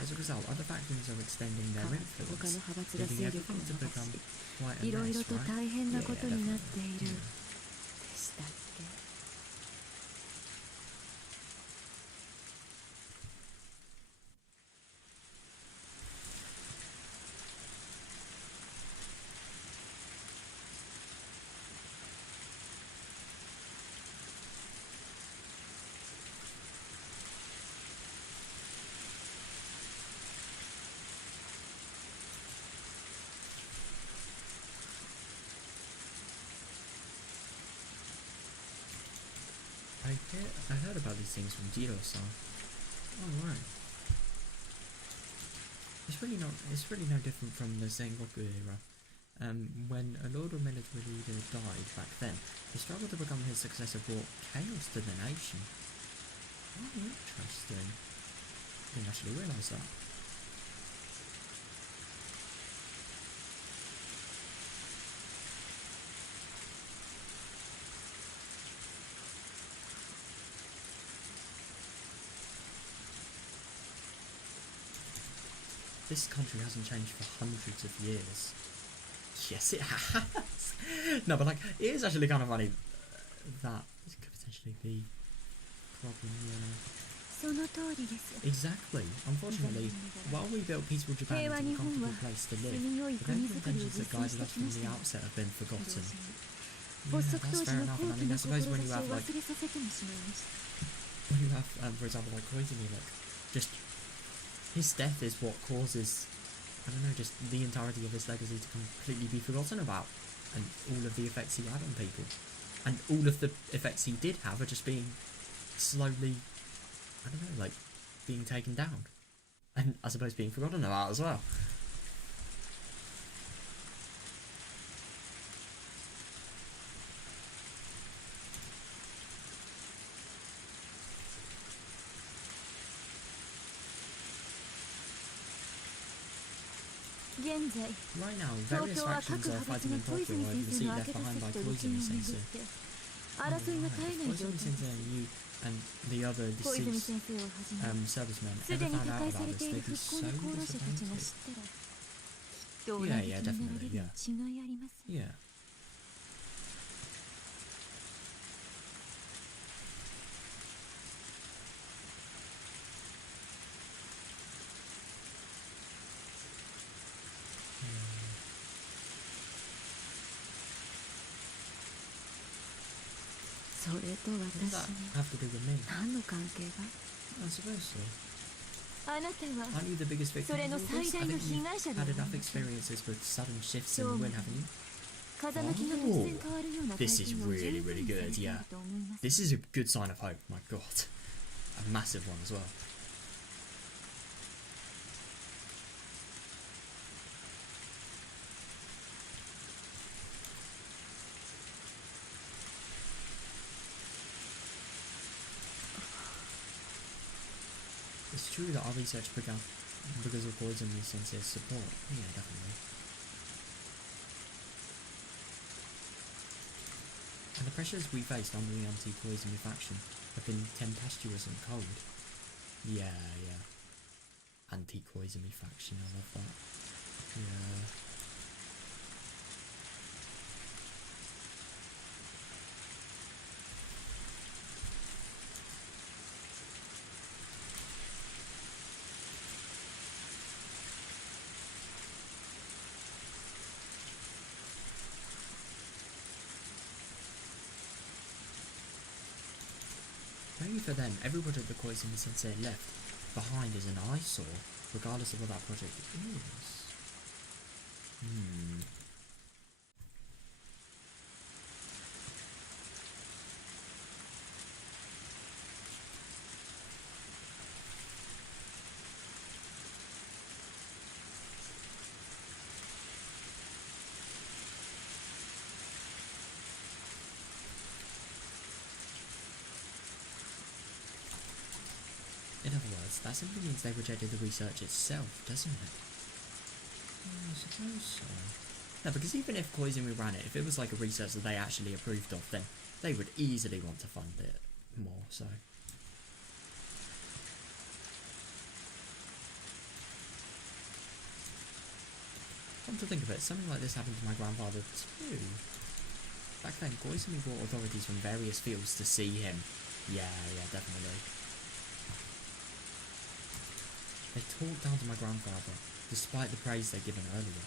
As a result, other factions are extending their influence, leaving everything to become quite a mess, right? Yeah, definitely. I heard about these things from Jiro-san. Oh right. It's really no different from the Sengoku era. When a Lord or military leader died back then, the struggle to become his successor brought chaos to the nation. Oh, interesting. Didn't actually realise that. This country hasn't changed for hundreds of years. Yes, it has. No, but like, it is actually kind of funny that this could potentially be a problem, Exactly. Unfortunately, while we built peaceful Japan into a comfortable place to live, the very intentions that guided us from the outset have been forgotten. Yeah, that's fair enough. And I mean, I suppose when you have, like, for example, like Koizumi, like, just his death is what causes, I don't know, just the entirety of his legacy to completely be forgotten about, and all of the effects he had on people, and all of the effects he did have are just being slowly, I don't know, like, being taken down, and I suppose being forgotten about as well. Right now, various factions are fighting in Tokyo over the seat left behind by Koizumi Sensei. Koizumi Sensei and you and the other deceased servicemen ever found out about this, they'd be so disappointed. Yeah, definitely, yeah. Yeah. What does that have to do with me? I suppose so. Aren't you the biggest victim of all this? I think you've had enough experiences with sudden shifts in the wind, haven't you? Oh, this is really, really good, yeah. This is a good sign of hope, my god. A massive one as well. It's true that our research began because of Koizumi Sensei's support. Yeah, definitely. And the pressures we faced under the anti-Koizumi faction have been tempestuous and cold. Yeah. Anti-Koizumi faction, I love that. Yeah. Maybe for them, every project that Koizumi Sensei left behind is an eyesore, regardless of what that project is. In other words, that simply means they rejected the research itself, doesn't it? I suppose so. No, because even if Koizumi ran it, if it was like a research that they actually approved of, then they would easily want to fund it more, so... Come to think of it, something like this happened to my grandfather too. Back then, Koizumi brought authorities from various fields to see him. Yeah, definitely. They talked down to my grandfather, despite the praise they'd given earlier.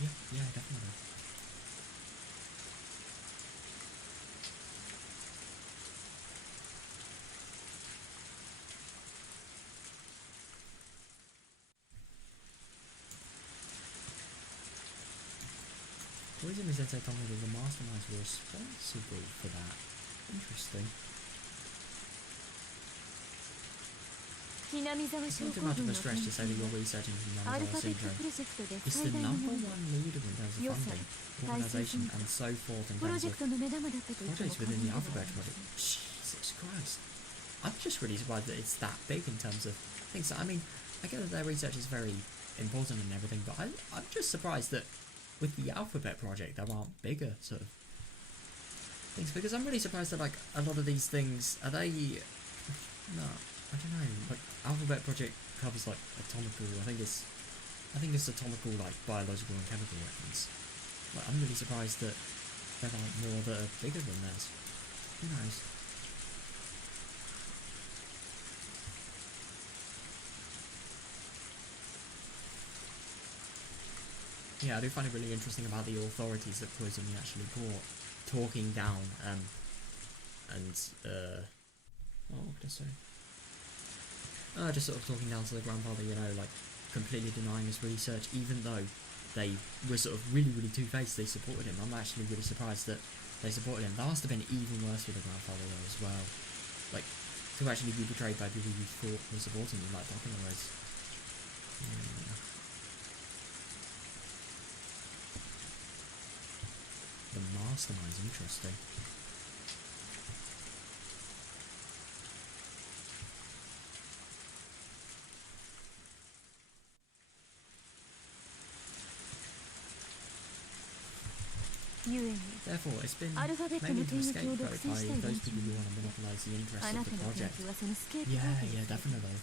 Yeah, definitely. Koizumi Sensei told me that the masterminds were responsible for that. Interesting. It's not too much of a stretch to say that you're researching Hinamizawa syndrome. It's the #1 leader in terms of funding, organisation, and so forth in terms of projects within the Alphabet Project. Jesus Christ. I'm just really surprised that it's that big in terms of things. I mean, I get that their research is very important and everything, but I'm just surprised that with the Alphabet Project there aren't bigger sort of things, because I'm really surprised that like a lot of these things, are they, no, I don't know, like Alphabet Project covers like atomical, I think it's atomical, like biological and chemical weapons. Like, I'm really surprised that there aren't more that are bigger than theirs. Who knows? Yeah, I do find it really interesting about the authorities that Koizumi actually brought, talking down, what could I say? Just sort of talking down to the grandfather, you know, like, completely denying his research, even though they were sort of really, really two-faced, they supported him. I'm actually really surprised that they supported him. That must have been even worse for the grandfather, though, as well. Like, to actually be betrayed by people you thought were supporting you, like Dokkan was. The mastermind's interesting. Therefore, it's been made into a scapegoat by those people who want to monopolise the interests of the project. Yeah, definitely.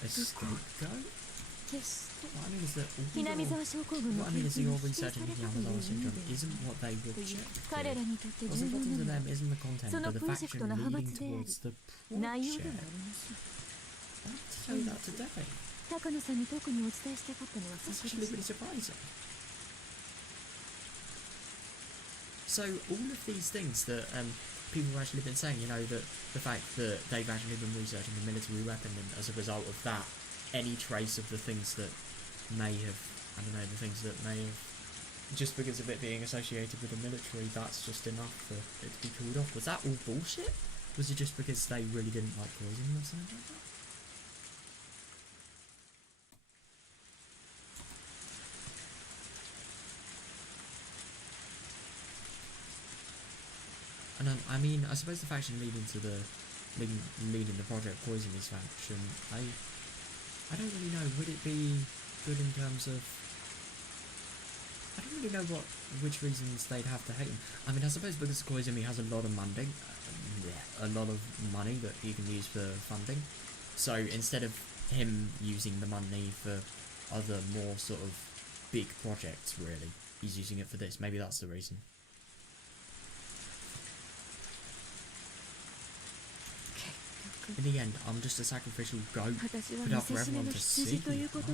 A scapegoat? What I mean is that your research into Hinamizawa syndrome isn't what they rejected. What's important to them isn't the content, but the faction leading towards the project. I have to tell you that today. That's actually really surprising. So all of these things that people have actually been saying, you know, that the fact that they've actually been researching the military weapon, and as a result of that, any trace of the things that may have, I don't know, the things that may have, just because of it being associated with the military, that's just enough for it to be called off. Was that all bullshit? Was it just because they really didn't like Koizumi or something like that? And I mean, I suppose the faction leading the project, Koizumi's faction, I don't really know. Would it be good in terms of? I don't really know which reasons they'd have to hate him. I mean, I suppose because Koizumi has a lot of money, that he can use for funding. So instead of him using the money for other more sort of big projects, really, he's using it for this. Maybe that's the reason. In the end, I'm just a sacrificial goat put up for everyone to see. Yeah, he doesn't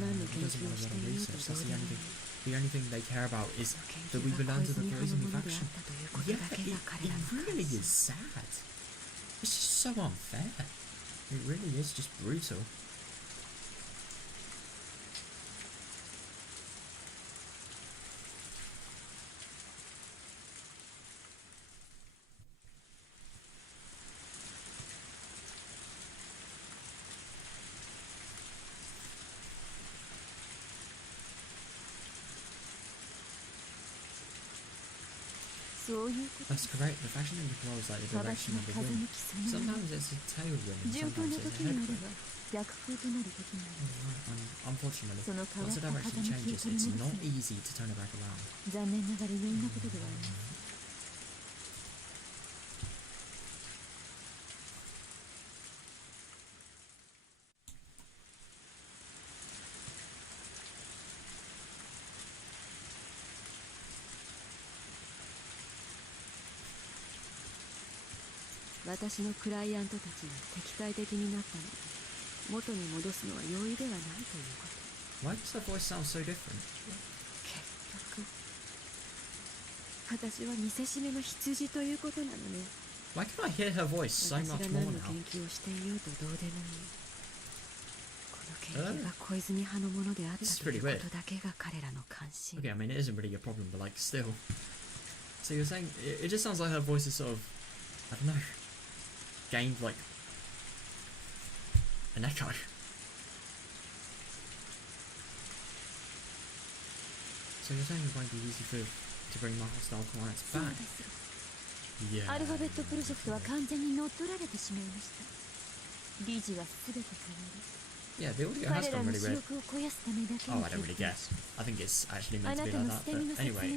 want a lot of research. That's the only thing they care about is that we belong to the Koizumi faction. Yeah, it really is sad. It's just so unfair. It really is just brutal. That's correct. The faction controls like the direction of the wind. Sometimes it's a tailwind and sometimes it's a headwind. Unfortunately, once the direction changes, it's not easy to turn it back around. 私のクライアントたちが敵対的になったので、元に戻すのは容易ではないということ。Why does her voice sound so different? 結局、私は見せしめの羊ということなのね。Why can I hear her voice so much more now? 私が何の研究をしていようとどうでもいい。この is pretty weird. Okay, I mean, it isn't really a problem, but like, still. So you're saying, it just sounds like her voice is sort of, I don't know, gained like an echo. So you're saying it won't be easy to bring my hostile clients back? Yeah. アルファベットプロジェクトは完全に乗っ取られてしまいました。理事は全て変わり。 Yeah, the audio has gone really weird. 彼らの私欲を肥やすためだけに Oh, I don't really guess. I think it's actually meant to be like that. But anyway,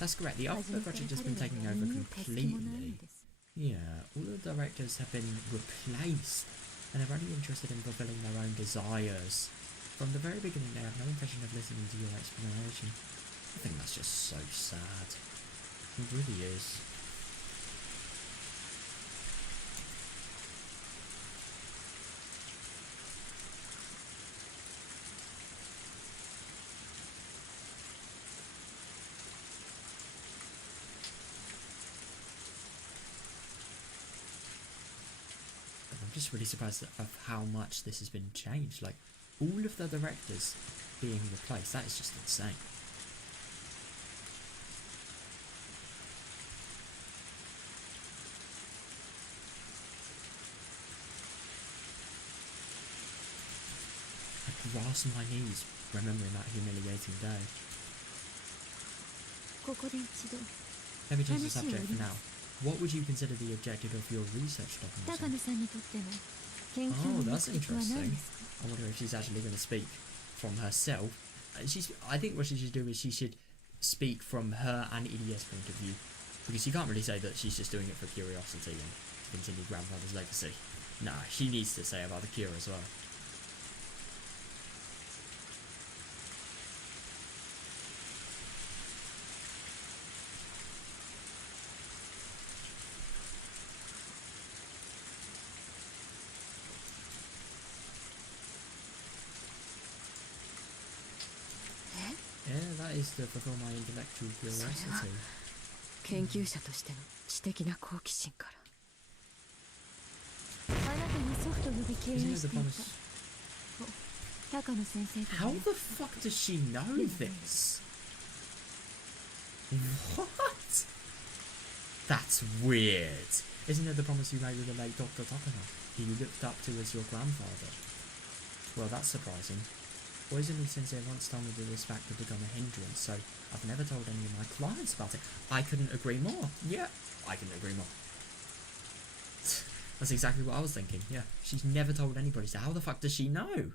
that's correct. The alphabet project has been taken over completely. Yeah, all the directors have been replaced, and they're only interested in fulfilling their own desires. From the very beginning, they have no intention of listening to your explanation. I think that's just so sad. It really is. I'm just really surprised of how much this has been changed. Like, all of the directors being replaced, that is just insane. I grasp my knees, remembering that humiliating day. Let me change the subject for now. What would you consider the objective of your research document? Oh, that's interesting. I wonder if she's actually going to speak from herself. I think what she should do is she should speak from her and EDS point of view. Because you can't really say that she's just doing it for curiosity and to continue grandfather's legacy. Nah, she needs to say about the cure as well. Yeah, that is to fulfill my intellectual curiosity. 研究者としての知的な好奇心から。あなたにソフト予備経営していた。高野先生と。How the fuck does she know this? What? That's weird. Isn't it the promise you made with the late Dr. Takano, who you looked up to as your grandfather? Well, that's surprising. Poisoning Sensei once told me that this fact had become a hindrance, so I've never told any of my clients about it. I couldn't agree more. Yeah, I couldn't agree more. That's exactly what I was thinking. Yeah, she's never told anybody, so how the fuck does she know?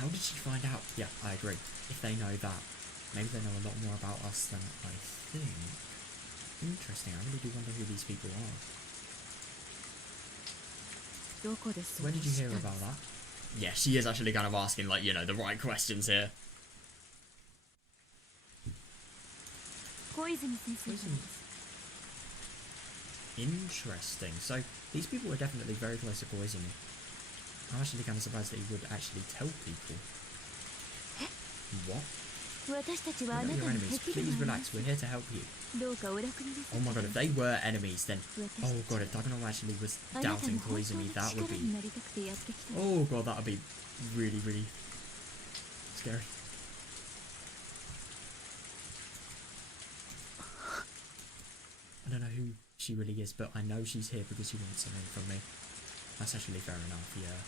How did she find out? Yeah, I agree. If they know that, maybe they know a lot more about us than I think. Interesting, I really do wonder who these people are. When did you hear about that? Yeah, she is actually kind of asking, like, you know, the right questions here. Interesting. So, these people are definitely very close to Koizumi. I'm actually kind of surprised that he would actually tell people. What? We're not your enemies. Please relax, we're here to help you. Oh my god, if they were enemies, then... Oh god, if Takano actually was doubting Koizumi, that would be... Oh god, that would be really, really scary. I don't know who she really is, but I know she's here because she wants something from me. That's actually fair enough, yeah.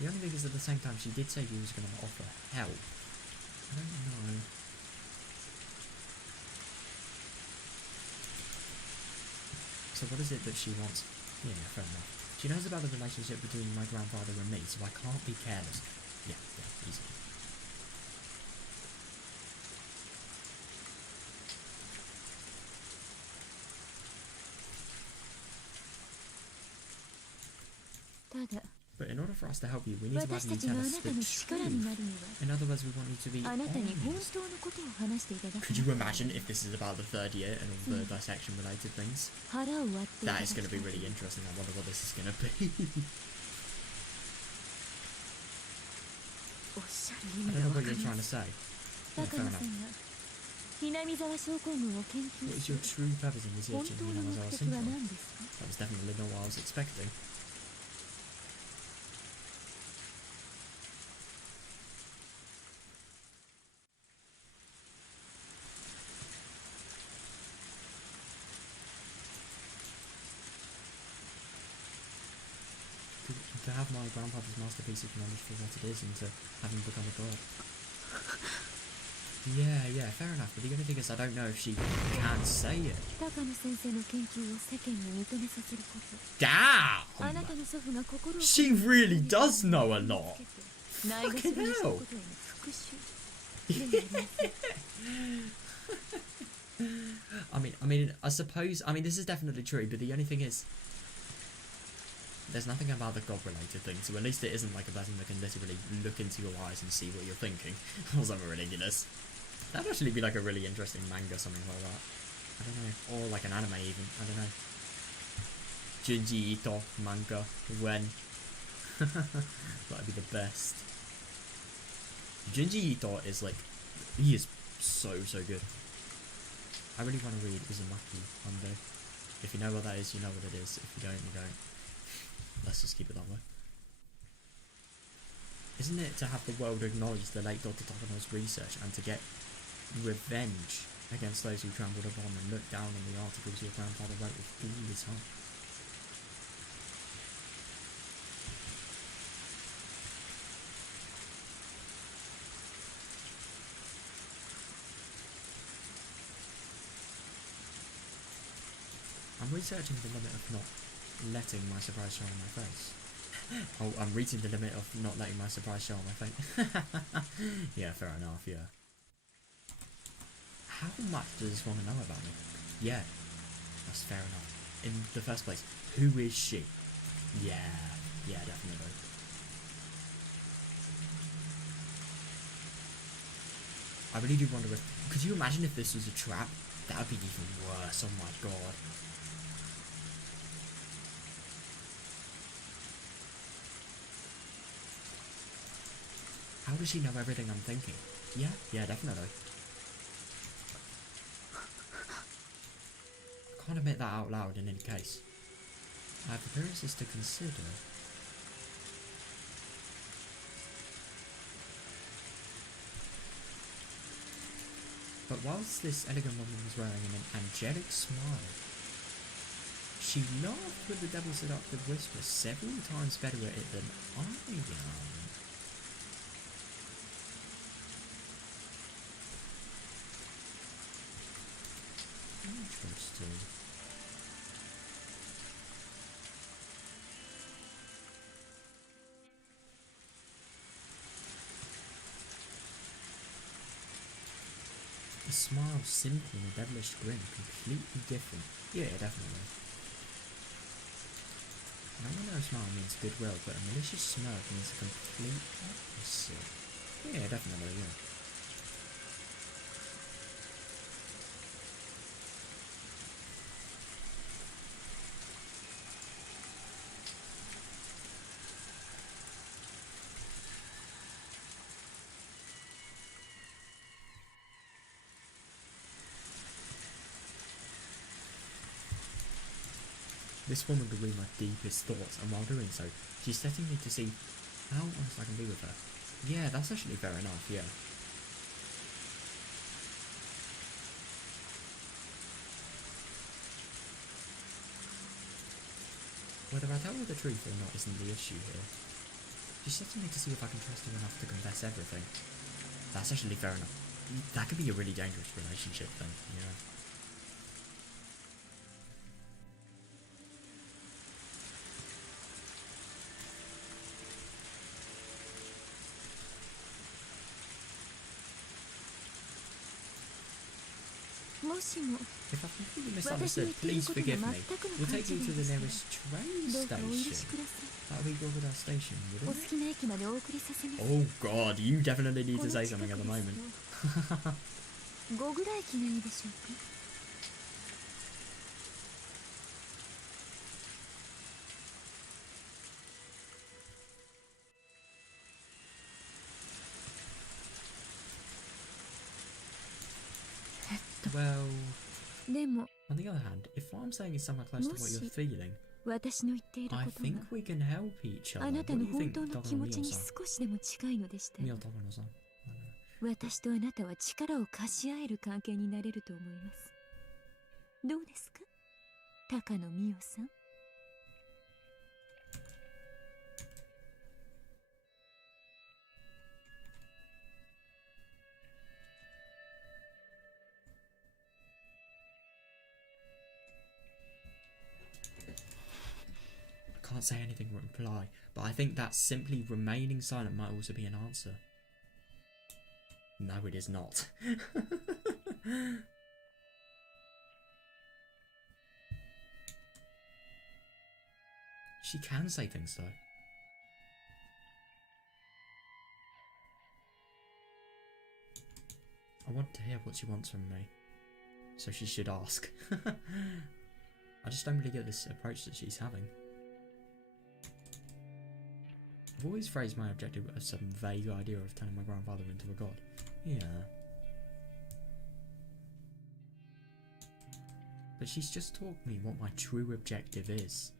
The only thing is, at the same time, she did say she was going to offer help. I don't know. So what is it that she wants? Yeah, fair enough. She knows about the relationship between my grandfather and me, so I can't be careless. Yeah, easy. But in order for us to help you, we need to have you tell us the truth. In other words, we want you to be honest. Could you imagine if this is about the third year and all the dissection related things? That is going to be really interesting. I wonder what this is going to be. おっしゃる I 意味 don't が know わ what か you're りま trying to す say. 高 Yeah, fair 野 enough. さんが南沢症候群を研究 What is す your る true purpose in 本 researching 当の目 Minamazawa 的は syndrome? 何ですか That was definitely not what I was expecting. To have my grandfather's masterpiece of knowledge for what it is and to having become a god. Yeah, fair enough. But the only thing is, I don't know if she can say it. 高野先生の研究を世間に認めさせること Damn! あなたの祖父が心を She really does know a lot. ないがしろにしたことへの復讐ではありません I suppose, this is definitely true, but the only thing is, there's nothing about the god-related thing, so at least it isn't like a person that can literally look into your eyes and see what you're thinking, or something ridiculous. That'd actually be like a really interesting manga, something like that. I don't know, or like an anime even, I don't know. Junji Ito manga, when? That'd be the best. Junji Ito is like, he is so good. I really want to read Uzumaki one day. If you know what that is, you know what it is. If you don't, you don't. Let's just keep it that way. Isn't it to have the world acknowledge the late Dr. Takano's research and to get revenge against those who trampled upon and looked down on the articles your grandfather wrote with all his heart? I'm researching the limit of not letting my surprise show on my face. Oh, I'm reaching the limit of not letting my surprise show on my face. Yeah, fair enough, yeah. How much does this woman know about me? Yeah, that's fair enough. In the first place, who is she? Yeah, definitely. I really do wonder if... Could you imagine if this was a trap? That would be even worse, oh my god. How does she know everything I'm thinking? Yeah, definitely. I can't admit that out loud in any case. I have appearances to consider. But whilst this elegant woman was wearing an angelic smile, she laughed with the devil's seductive whisper several times better at it than I am. Interesting. The smile simple and a devilish grin, completely different. Yeah, definitely. No one knows smile means goodwill, but a malicious smirk means the complete opposite. Yeah, definitely, yeah. This woman could read my deepest thoughts, and while doing so, she's setting me to see how honest I can be with her. Yeah, that's actually fair enough, yeah. Whether I tell her the truth or not isn't the issue here. She's setting me to see if I can trust her enough to confess everything. That's actually fair enough. That could be a really dangerous relationship then, yeah. If I've completely misunderstood, please forgive me. We'll take you to the nearest train station. That'll be Gogura Station, wouldn't it? Oh god, you definitely need to say something at the moment. 5ぐらい駅がいいでしょうか 5 well, でも on the other hand, if what I'm saying is somewhere close to what you're feeling, 私の言っている I ことが think we can help each other. あな What た do の you 本 think, 当の気持ちに Dogano-san? 少しでも近いのでしたら Mio Dogano-san? I don't know. 私とあなたは力を貸し合える関係になれると思います。どうですか、高野美代さん。I can't say anything in reply, but I think that simply remaining silent might also be an answer. No, it is not. She can say things though. I want to hear what she wants from me, so she should ask. I just don't really get this approach that she's having. I've always phrased my objective as some vague idea of turning my grandfather into a god. Yeah. But she's just taught me what my true objective is.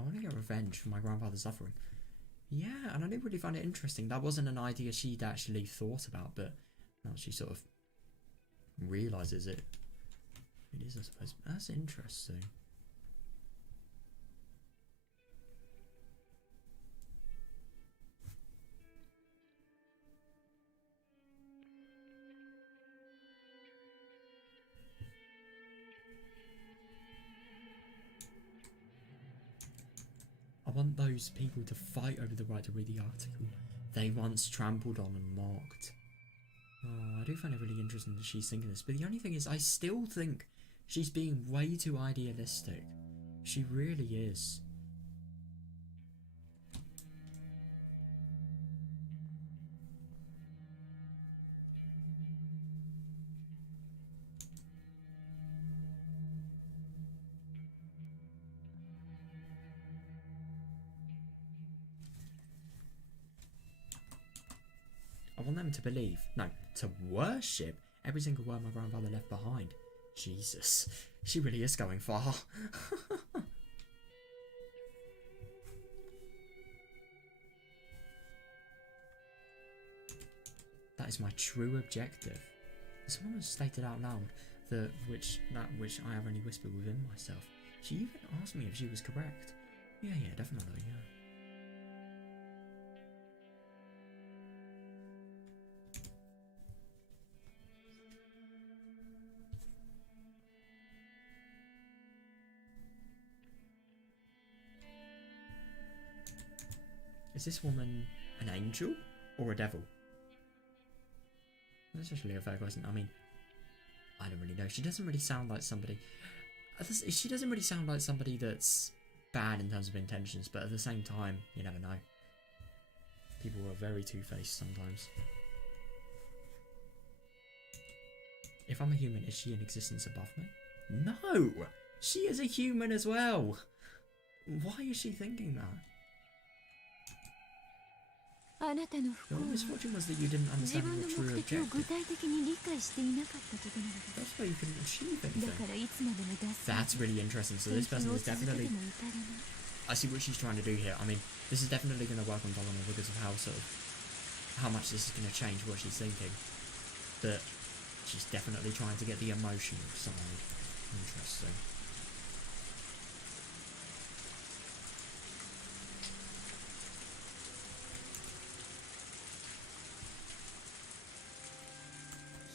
I want to get revenge for my grandfather's suffering. Yeah, and I did really find it interesting. That wasn't an idea she'd actually thought about, but now she sort of realises it. It is, I suppose. That's interesting. I want those people to fight over the right to read the article they once trampled on and mocked. Oh, I do find it really interesting that she's thinking this, but the only thing is I still think she's being way too idealistic. She really is. I want them to believe, no, to worship every single word my grandfather left behind. Jesus, she really is going far. That is my true objective. Someone has stated out loud that which I have only whispered within myself. She even asked me if she was correct. Yeah, definitely, yeah. Is this woman an angel or a devil? That's actually a fair question. I mean, I don't really know. She doesn't really sound like somebody... She doesn't really sound like somebody that's bad in terms of intentions, but at the same time, you never know. People are very two-faced sometimes. If I'm a human, is she in existence above me? No! She is a human as well! Why is she thinking that? Your misfortune was that you didn't understand your true objective. That's why you couldn't achieve anything. That's really interesting. So this person is definitely... I see what she's trying to do here. I mean, this is definitely going to work on Dogano because of how much this is going to change what she's thinking. But she's definitely trying to get the emotional side. Interesting.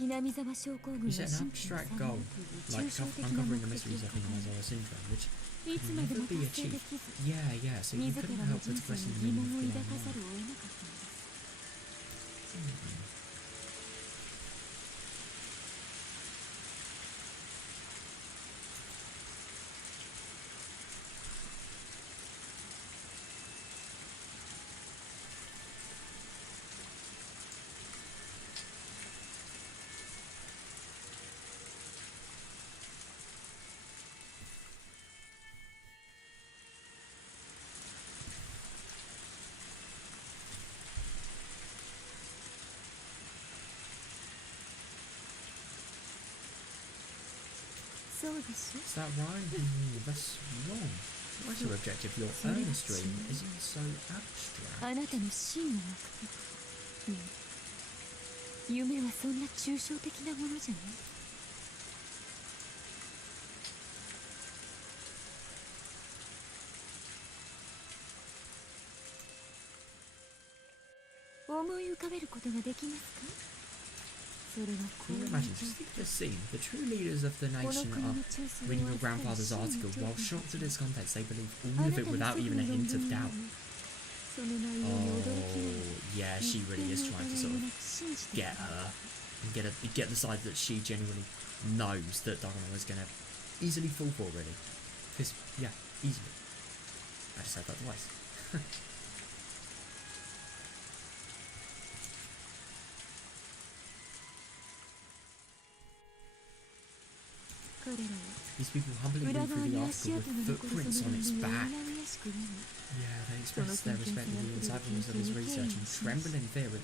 You set an abstract goal, like uncovering the mysteries of Higurashi syndrome, which could never be achieved. Yeah, so you couldn't help but question the meaning of the しょ Is that right? That's wrong. What's your objective? Your earnest dream isn't so abstract. あなたの真の目的。夢はそんな抽象的なものじゃない。思い浮かべることができますか。それはこ Can う you imagine? Just think of this scene. The true leaders of the nation are reading your grandfather's article. While shocked at its contents, they believe all of it without even a hint of doubt. Oh, yeah, she really is trying to sort of get her and get the side that she genuinely knows that Dagano is going to easily fall for, really. Because, yeah, easily. I just said that twice. 彼らは These people humbly read through the article with footprints on its back. 恨みやしくなる Yeah, they express their respect for the insightfulness of his research and tremble in fear at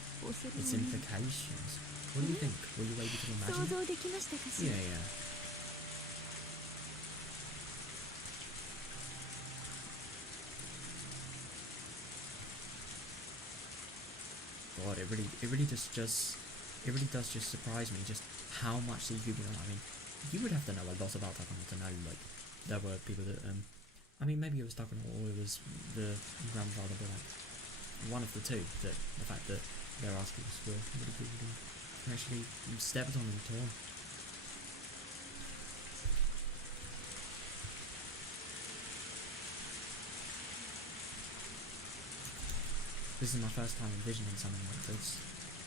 its implications. What do you think? Were you able to 想 imagine? 像できましたかしら。 Yeah, yeah. God, it really does just surprise me just how much these people know. I mean, you would have to know a lot about Takano to know, like, there were people that, I mean, maybe it was Takano or it was the grandfather, but, like, one of the two, that the fact that their articles were really good and actually stepped on and torn. This is my first time envisioning something like this,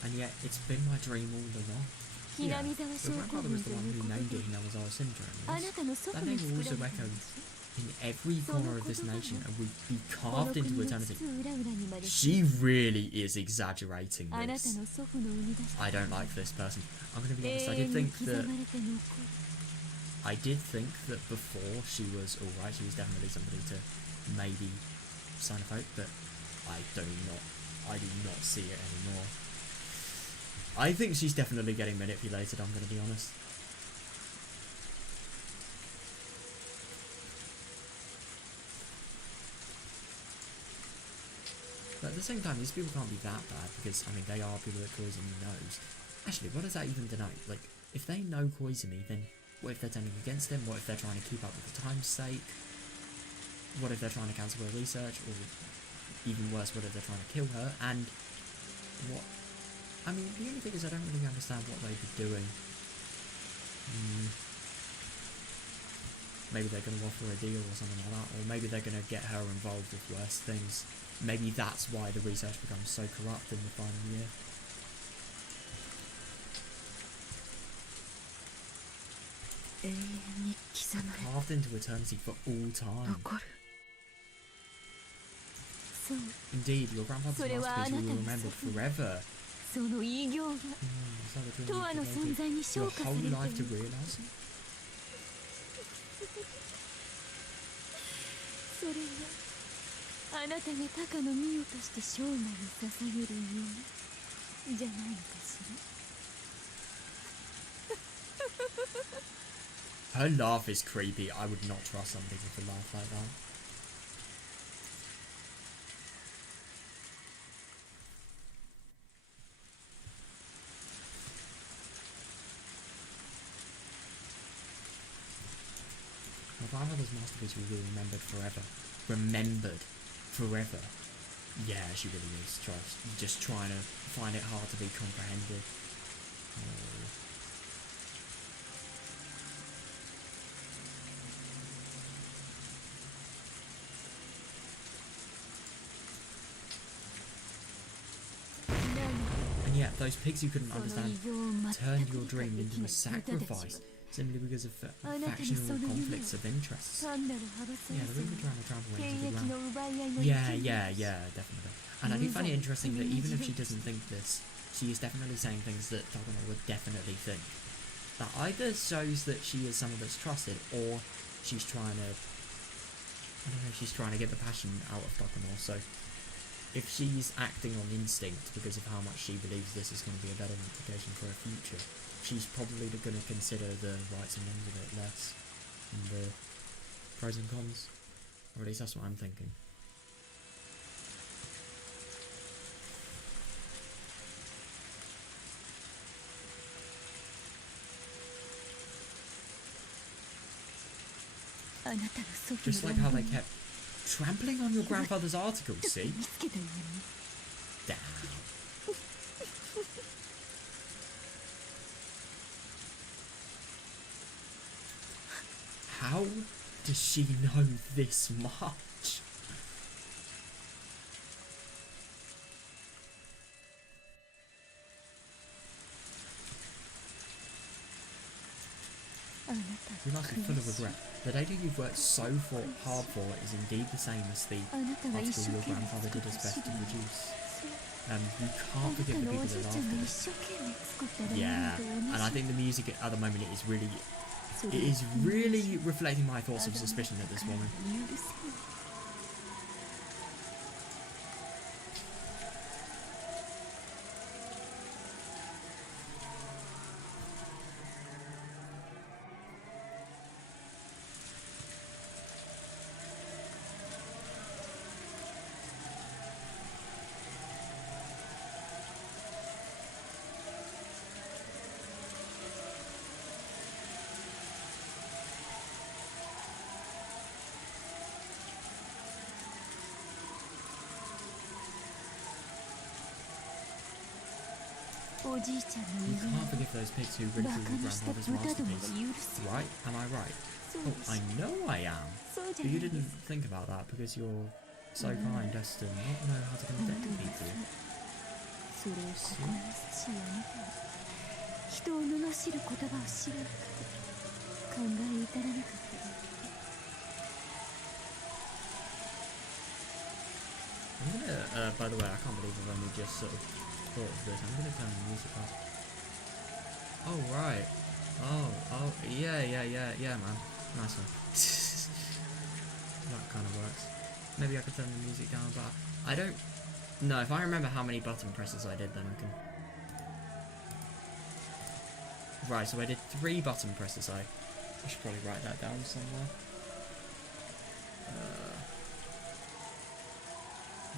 and yet it's been my dream all along. Yeah, the grandfather was the one who named it Hinazawa syndrome. Yes. That name will also echo in every corner of this nation and would be carved into eternity. She really is exaggerating this. I don't like this person. I'm going to be honest, I did think that before she was alright, she was definitely somebody to maybe sign a vote, but I do not see it anymore. I think she's definitely getting manipulated, I'm going to be honest. But at the same time, these people can't be that bad, because, I mean, they are people that Koizumi knows. Actually, what does that even denote? Like, if they know Koizumi, then what if they're turning against him? What if they're trying to keep up with the time's sake? What if they're trying to cancel her research? Or, even worse, what if they're trying to kill her? And what... I mean, the only thing is I don't really understand what they'd be doing. Maybe they're going to offer a deal or something like that, or maybe they're going to get her involved with worse things. Maybe that's why the research becomes so corrupt in the final year. Carved into eternity for all time. Indeed, your grandfather's masterpiece will be remembered forever. その偉業が永遠の存在に昇華されている。それがあなたが高野美代として生涯に捧げる夢じゃないのかしら。 Her laugh is creepy. I would not trust somebody with a laugh like that. My grandmother's masterpiece will be remembered forever. Remembered forever. Yeah, she really is. Just trying to find it hard to be comprehended. Oh. And yet, those pigs you couldn't understand turned your dream into a sacrifice. Simply because of factional conflicts of interests. Yeah, the rumor trying to travel into the ground. Yeah, definitely. And I do find it interesting that even if she doesn't think this, she is definitely saying things that Takano would definitely think. That either shows that she is someone that's trusted, or she's trying to... I don't know, she's trying to get the passion out of Takano. So, if she's acting on instinct because of how much she believes this is going to be a better implication for her future, she's probably going to consider the rights and wrongs of it less. and the pros and cons. Or at least that's what I'm thinking. Just like how they kept trampling on your grandfather's articles, see? Damn. How does she know this much? You must be full of regret. The data you've worked so hard for is indeed the same as the article your grandfather did his best to reduce. You can't forgive the people that laughed at it. Yeah, and I think the music at the moment it is really reflecting my thoughts of suspicion at this woman. You can't forgive those pigs who ridiculed your grandfather's masterpiece, right? Am I right? Oh, I know I am. But you didn't think about that because you're so kind as to not know how to condemn people. I'm gonna, by the way, I can't believe I've only just sort of thought of this. I'm gonna turn the music off. Oh, right. Oh, yeah, man. Nice one. That kind of works. Maybe I could turn the music down, but I don't... No, if I remember how many button presses I did, then I can... Right, so I did 3 button presses. I should probably write that down somewhere.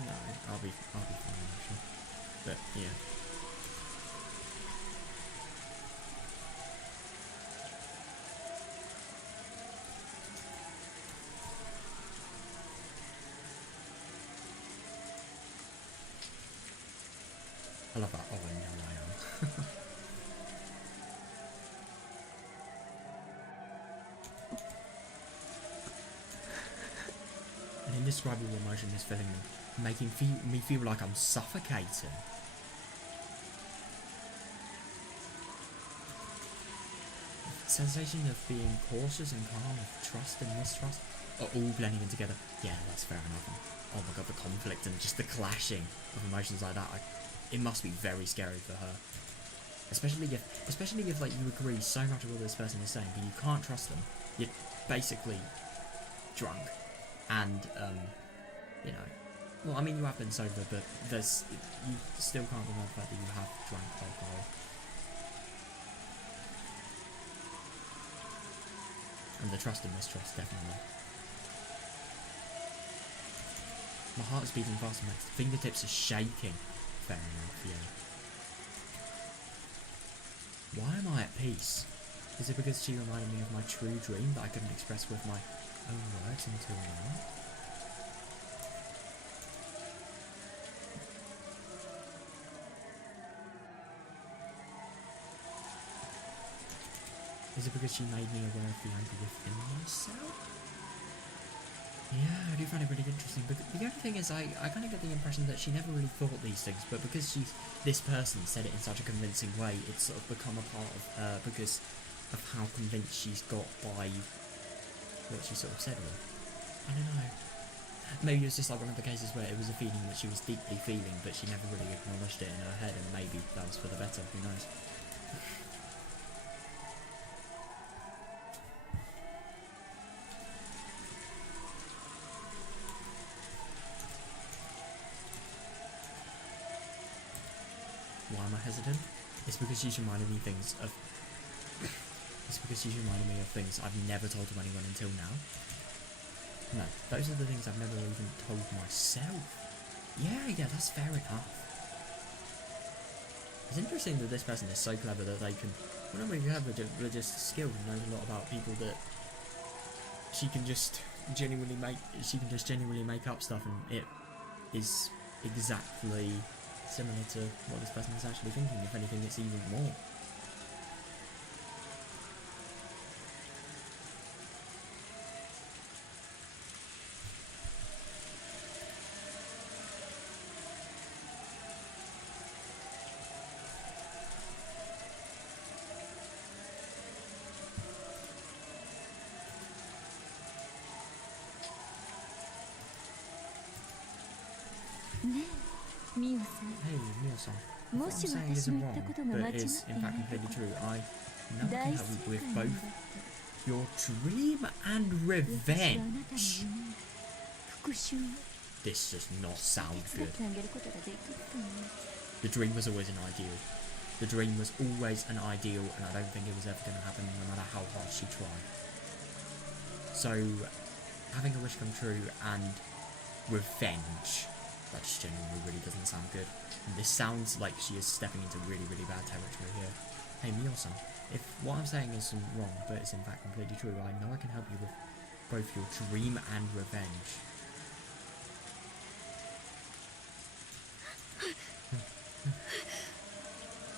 No, I'll be fine, actually. But, yeah. I love that. Oh, I know I am. An indescribable emotion is filling me, making me feel like I'm suffocating. The sensation of being cautious and calm, of trust and mistrust, are all blending in together. Yeah, that's fair enough. And, oh my god, the conflict and just the clashing of emotions like that. It must be very scary for her. Especially if like you agree so much with what this person is saying, but you can't trust them. You're basically drunk. And, you know, well, I mean, you have been sober, but you still can't deny the fact that you have drank alcohol. And the trust and mistrust, definitely. My heart is beating fast and my fingertips are shaking. Fair enough, yeah. Why am I at peace? Is it because she reminded me of my true dream that I couldn't express with my own words until now? Is it because she made me aware of the anger within myself? Yeah, I do find it really interesting, but the only thing is I kind of get the impression that she never really thought these things, but because this person said it in such a convincing way, it's sort of become a part of her because of how convinced she's got by what she sort of said of her. I don't know. Maybe it was just like one of the cases where it was a feeling that she was deeply feeling, but she never really acknowledged it in her head, and maybe that was for the better, who knows. Why am I hesitant? It's because she's reminded me of It's because she's reminding me of things I've never told to anyone until now. No, those are the things I've never even told myself. Yeah, that's fair enough. It's interesting that this person is so clever that they can, well, not really clever, but just skilled and knows a lot about people, that she can just genuinely make up stuff, and it is exactly similar to what this person is actually thinking. If anything, it's even more. Hey, Mio-san. What I'm saying isn't wrong, but is in fact completely true. I know I can help you with both your dream and revenge. This does not sound good. The dream was always an ideal. The dream was always an ideal, and I don't think it was ever going to happen no matter how hard she tried. So, having a wish come true and revenge, that just genuinely really doesn't sound good. And this sounds like she is stepping into really, really bad territory here. Hey, Mio-san, if what I'm saying is wrong, but it's in fact completely true, I know I can help you with both your dream and revenge.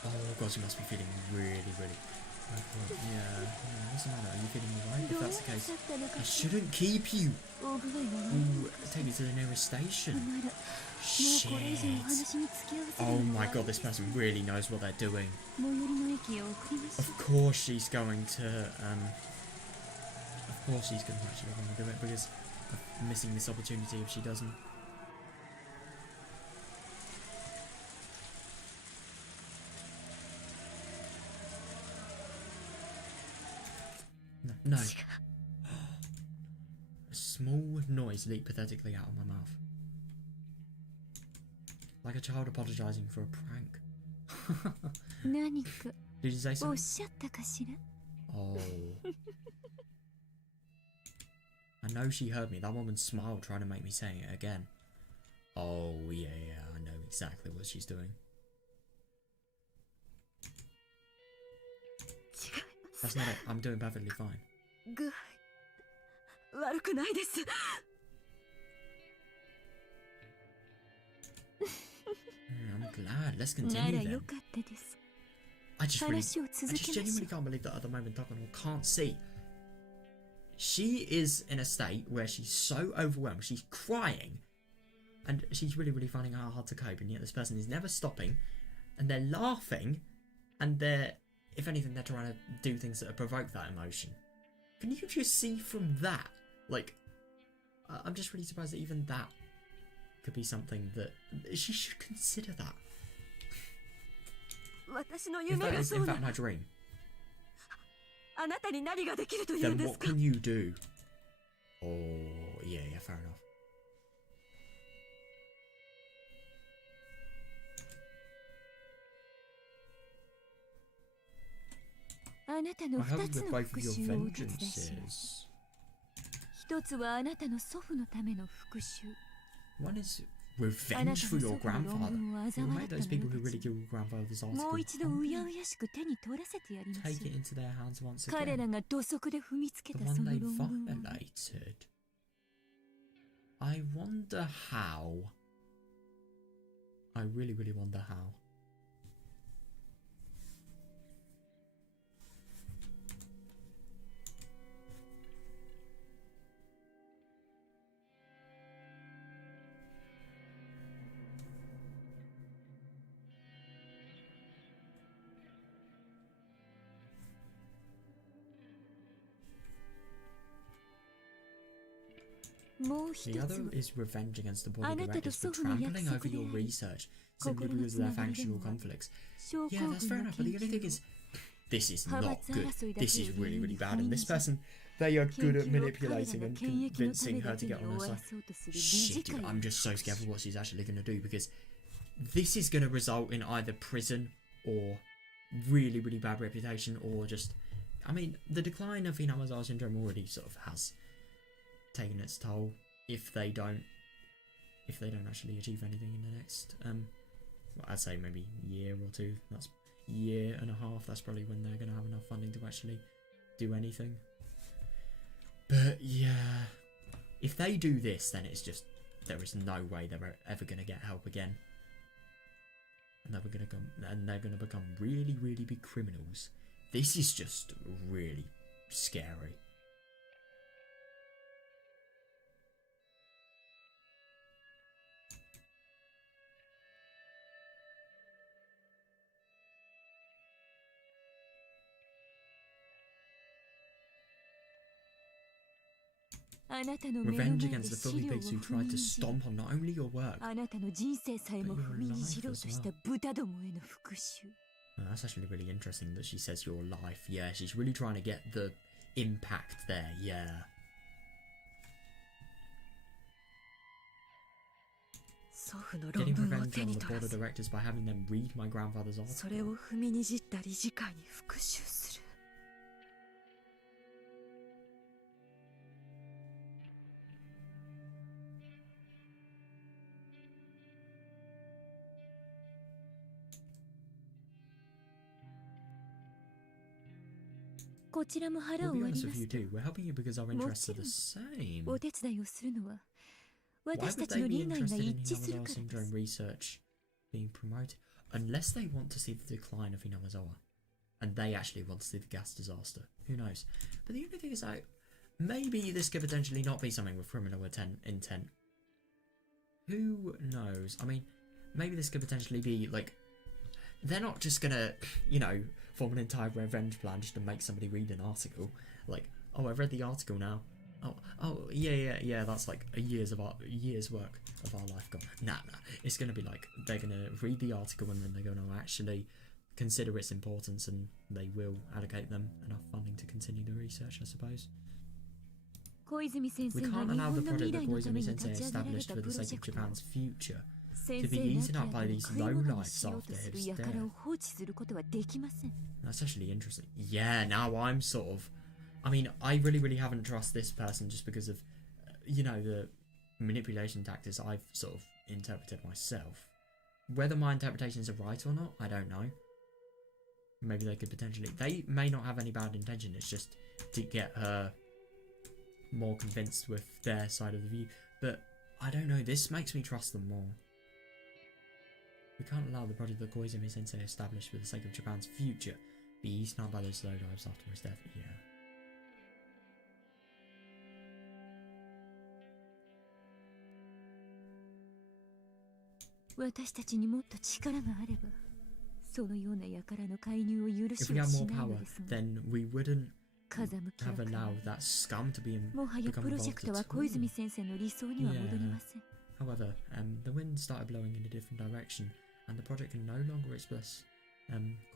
Oh god, you must be feeling really, really... Oh god, yeah, what's the matter? Are you feeling alright? If that's the case, I shouldn't keep you. Ooh, take you to the nearest station. Shit. Oh my god, this person really knows what they're doing. Of course she's going to, of course she's going to actually want to do it, because of missing this opportunity if she doesn't. No. A small noise leaked pathetically out of my mouth. Like a child apologising for a prank. Did you say something? Oh. I know she heard me. That woman smiled trying to make me say it again. Oh, yeah, I know exactly what she's doing. That's not it. I'm doing perfectly fine. I'm glad. Let's continue then. I just genuinely can't believe that at the moment Takano can't see. She is in a state where she's so overwhelmed, she's crying, and she's really, really finding it hard to cope, and yet this person is never stopping, and they're laughing, and they're, if anything, they're trying to do things that provoke that emotion. Can you just see from that? Like, I'm just really surprised that even that could be something that she should consider that. If that is in fact my dream, then what can you do? Oh, yeah, fair enough. I help you with both of your vengeances. One is revenge for your grandfather. You will make those people who ridiculed your grandfather's article take it into their hands once again. The one they violated. I wonder how. I really, really wonder how. The other is revenge against the board of directors for trampling over your research simply because of their factional conflicts. Yeah, that's fair enough, but the only thing is, this is not good. This is really, really bad, and this person, they are good at manipulating and convincing her to get on her side. Shit, dude, I'm just so scared for what she's actually going to do, because this is going to result in either prison or really, really bad reputation, or just I mean, the decline of Higurashi syndrome already sort of has taken its toll if they don't actually achieve anything in the next well, I'd say maybe year or two. That's year and a half. That's probably when they're gonna have enough funding to actually do anything. But yeah, if they do this, then it's just there is no way they're ever gonna get help again, and they're gonna become really, really big criminals. This is just really scary. Revenge against the filthy pigs who tried to stomp on not only your work, but your life as well. That's actually really interesting that she says your life. Yeah, she's really trying to get the impact there, yeah. Getting revenge on the board of directors by having them read my grandfather's article. We'll be honest with you too. We're helping you because our interests are the same. Why would they be interested in Higurashi syndrome research being promoted? Unless they want to see the decline of Higurashi, and they actually want to see the gas disaster. Who knows? But the only thing is that maybe this could potentially not be something with criminal intent. Who knows? I mean, maybe this could potentially be like, they're not just gonna, you know, form an entire revenge plan just to make somebody read an article. Like, oh, I've read the article now. Oh, yeah. That's like a year's work of our life gone. Nah. It's gonna be like they're gonna read the article and then they're gonna actually consider its importance and they will allocate them enough funding to continue the research, I suppose. We can't allow the project that Koizumi-sensei established for the sake of Japan's future to be eaten up by these lowlifes after his death. That's actually interesting. Yeah, now I'm sort of... I mean, I really haven't trusted this person just because of, you know, the manipulation tactics I've sort of interpreted myself. Whether my interpretations are right or not, I don't know. Maybe they could potentially... They may not have any bad intention, it's just to get her more convinced with their side of the view. But, I don't know, this makes me trust them more. We can't allow the project that Koizumi-sensei established for the sake of Japan's future be eaten up by those lowlifes after his death. Yeah. If we had more power, then we wouldn't have allowed that scum to become involved at all. Yeah. However, the wind started blowing in a different direction, and the project can no longer express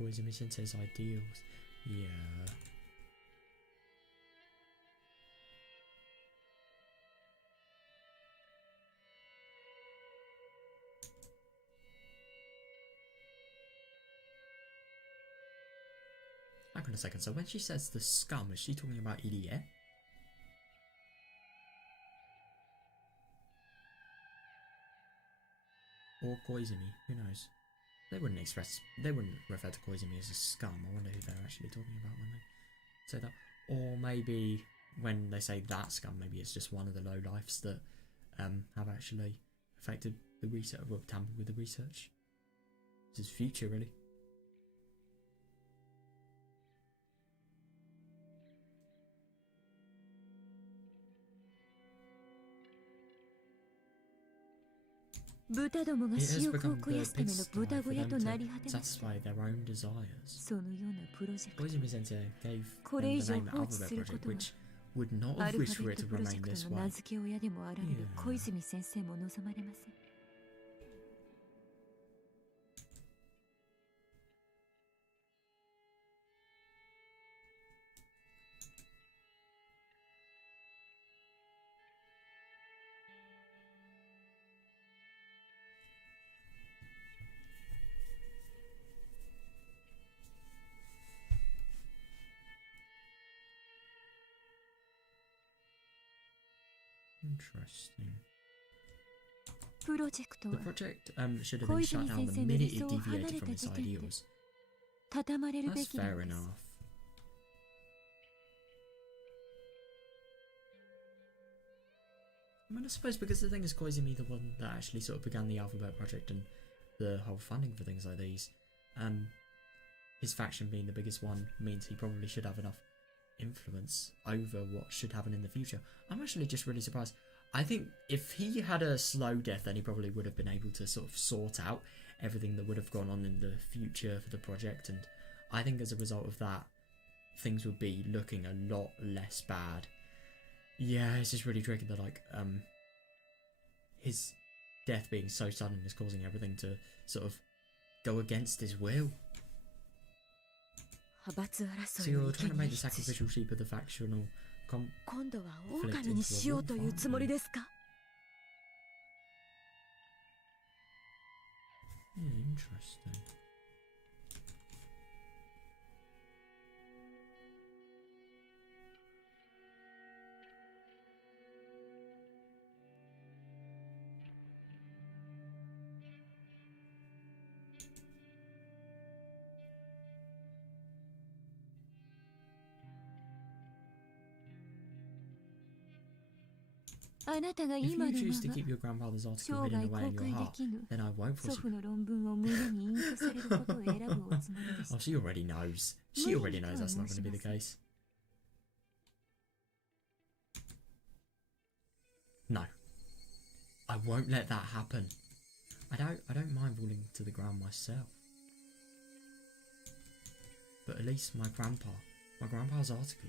Koizumi-sensei's ideals. Yeah. Hang on a second, so when she says the scum, is she talking about Irie? Or Koizumi, who knows? They wouldn't refer to Koizumi as a scum. I wonder who they're actually talking about when they say that. Or maybe when they say that scum, maybe it's just one of the lowlifes that have actually affected the research, or tampered with the research. This is future, really. It has become the pig's sty for them to satisfy their own desires. Koizumi-sensei gave them the name Alphabet Project, which would not have wished for it to remain this way. Yeah. Interesting. プロジェクト The は project should have been shut down the minute it deviated from its ideals. 畳まれるべ That's きな fair んです。 enough. I mean, I suppose because the thing is Koizumi the one that actually sort of began the Alphabet Project and the whole funding for things like these, his faction being the biggest one means he probably should have enough influence over what should happen in the future. I'm actually just really surprised. I think if he had a slow death, then he probably would have been able to sort of sort out everything that would have gone on in the future for the project, and I think as a result of that, things would be looking a lot less bad. Yeah, it's just really tricky that, like, his death being so sudden is causing everything to sort of go against his will. 派閥 So 争い you're を trying to 生贄 make に the し sacrificial sheep of the factional 今度は狼にしようというつもりですか？ Interesting. If you choose to keep your grandfather's article hidden away in your heart, then I won't force 祖 you. 父の論文を胸に印刷されることを選ぶおつもりでし Oh, た。 she already knows. She already knows that's not going to be the case. No. I won't let that happen. I don't mind falling to the ground myself. But at least my grandpa's article.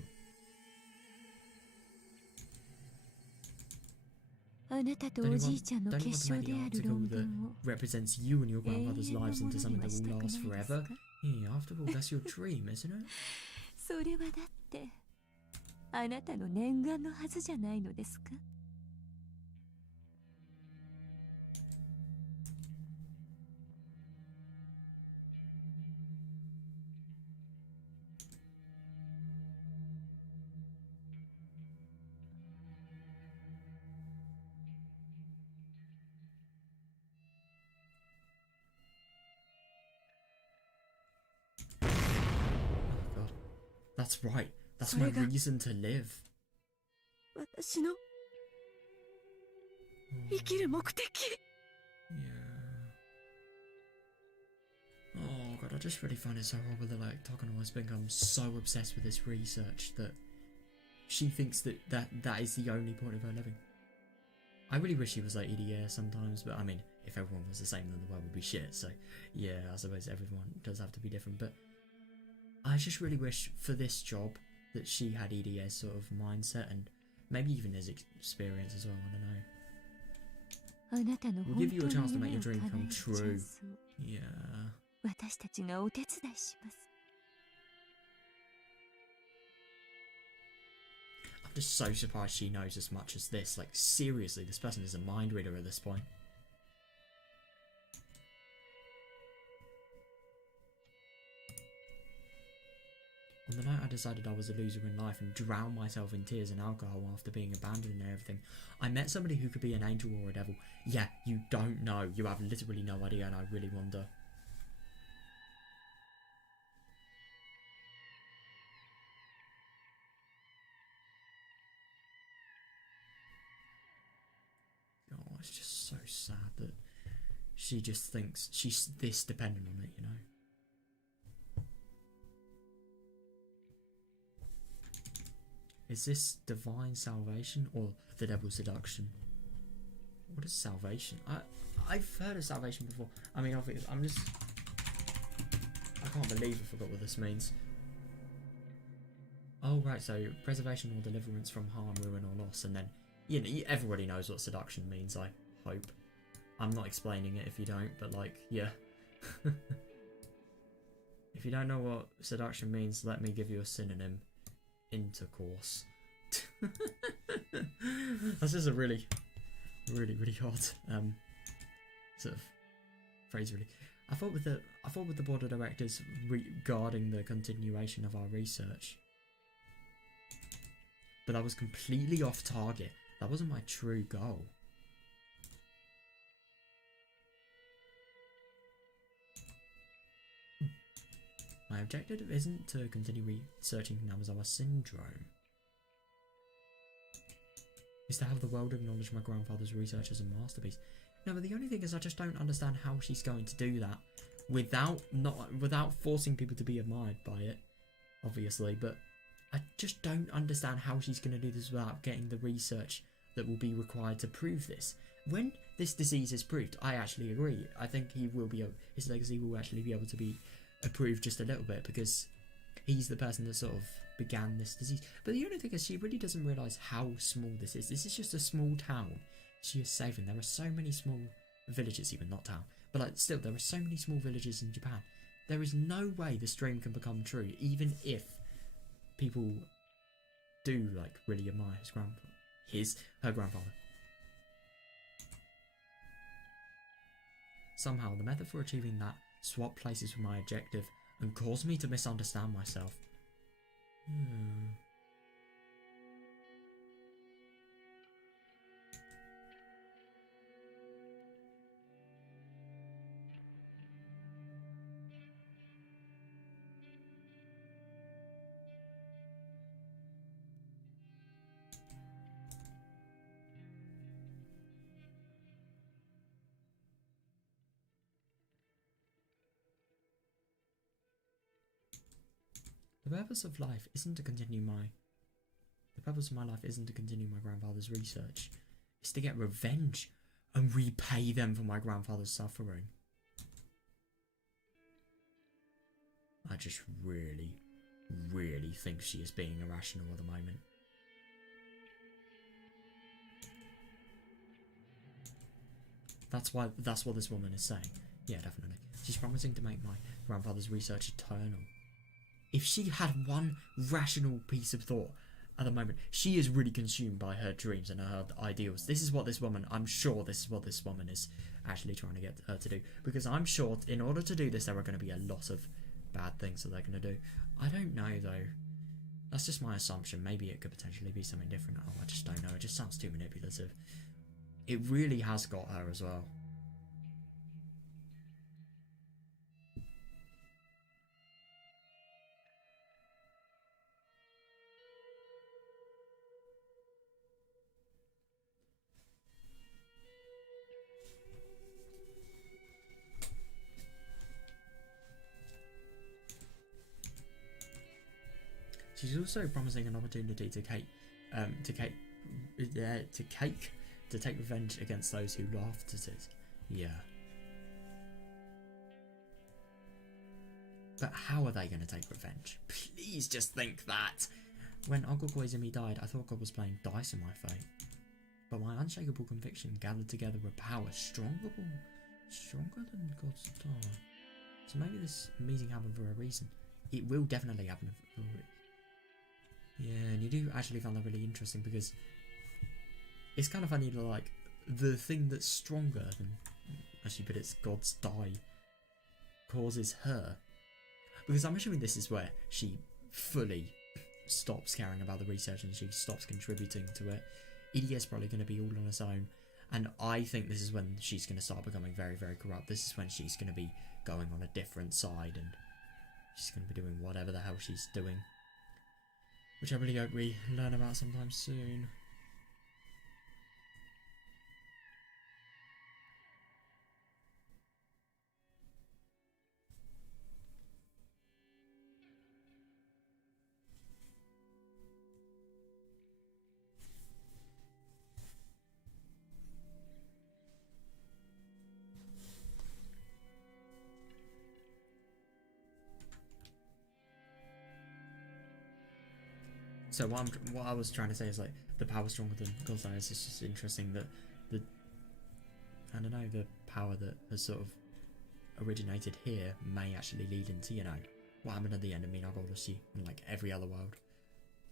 あなたと Don't お you じい want, ちゃんの don't you 結 want to 晶 make the である article 論 that 文を represents you and your grandfather's 永遠の lives も into の something には that したく will ない last ですか？ forever? Yeah, after all, that's your dream, isn't it? それはだってあなたの念願のはずじゃないのですか？ Oh god. That's right. That's my reason to live. 私の生きる目的。 Yeah. Oh god, I just really find it so horrible that like Takano has become so obsessed with this research that she thinks that is the only point of her living. I really wish she was like EDA sometimes, but I mean, if everyone was the same, then the world would be shit. So yeah, I suppose everyone does have to be different. But I just really wish for this job that she had EDA's sort of mindset and maybe even his experience as well. I don't know. あなたの We'll 本 give you 当 a に chance to 夢 make を your 叶 dream え come るチャ true. ンスを Yeah. 私たちがお手伝いします。 I'm just so surprised she knows as much as this. Like, seriously, this person is a mind reader at this point. On the night I decided I was a loser in life and drowned myself in tears and alcohol after being abandoned and everything, I met somebody who could be an angel or a devil. Yeah, you don't know. You have literally no idea, and I really wonder. Oh, it's just so sad that she just thinks she's this dependent on it, you know? Is this divine salvation or the devil's seduction? What is salvation? I've heard of salvation before. I mean, obviously, I can't believe I forgot what this means. Oh, right, so preservation or deliverance from harm, ruin or loss, and then, you know, everybody knows what seduction means, I hope. I'm not explaining it if you don't, but like, yeah. If you don't know what seduction means, let me give you a synonym. Intercourse. That's just a really odd sort of phrase, really. I thought with the board of directors regarding the continuation of our research, but that was completely off target. That wasn't my true goal. My objective isn't to continue researching Namazawa syndrome. It's to have the world acknowledge my grandfather's research as a masterpiece. No, but the only thing is I just don't understand how she's going to do that without forcing people to be admired by it, obviously, but I just don't understand how she's going to do this without getting the research that will be required to prove this. When this disease is proved, I actually agree. I think his legacy will actually be able to be approved just a little bit, because he's the person that sort of began this disease. But the only thing is, she really doesn't realise how small this is. This is just a small town she is saving. There are so many small villages, even not town, but like still, there are so many small villages in Japan. There is no way this dream can become true, even if people do like really admire her grandfather. Somehow, the method for achieving that swapped places with my objective and caused me to misunderstand myself. The purpose of my life isn't to continue my grandfather's research. It's to get revenge and repay them for my grandfather's suffering. I just really, really think she is being irrational at the moment. That's what this woman is saying. Yeah, definitely. She's promising to make my grandfather's research eternal. If she had one rational piece of thought at the moment, she is really consumed by her dreams and her ideals. I'm sure this is what this woman is actually trying to get her to do. Because I'm sure in order to do this, there are going to be a lot of bad things that they're going to do. I don't know though. That's just my assumption. Maybe it could potentially be something different. Oh, I just don't know. It just sounds too manipulative. It really has got her as well. She's also promising an opportunity to take revenge against those who laughed at it. Yeah. But how are they going to take revenge? Please just think that. When Uncle Koizumi died, I thought God was playing dice on my fate. But my unshakable conviction gathered together a power stronger than God's star. So maybe this meeting happened for a reason. It will definitely happen for a reason. Yeah, and you do actually find that really interesting, because it's kind of funny to like the thing that's stronger than, as you put it, God's die causes her. Because I'm assuming this is where she fully stops caring about the research and she stops contributing to it. Idia's probably going to be all on its own, and I think this is when she's going to start becoming very, very corrupt. This is when she's going to be going on a different side, and she's going to be doing whatever the hell she's doing. Which I really hope we learn about sometime soon. So what I was trying to say is like the power stronger than God's eye. It's just interesting that the power that has sort of originated here may actually lead into, you know, what happened at the end of Minagorashi and like every other world.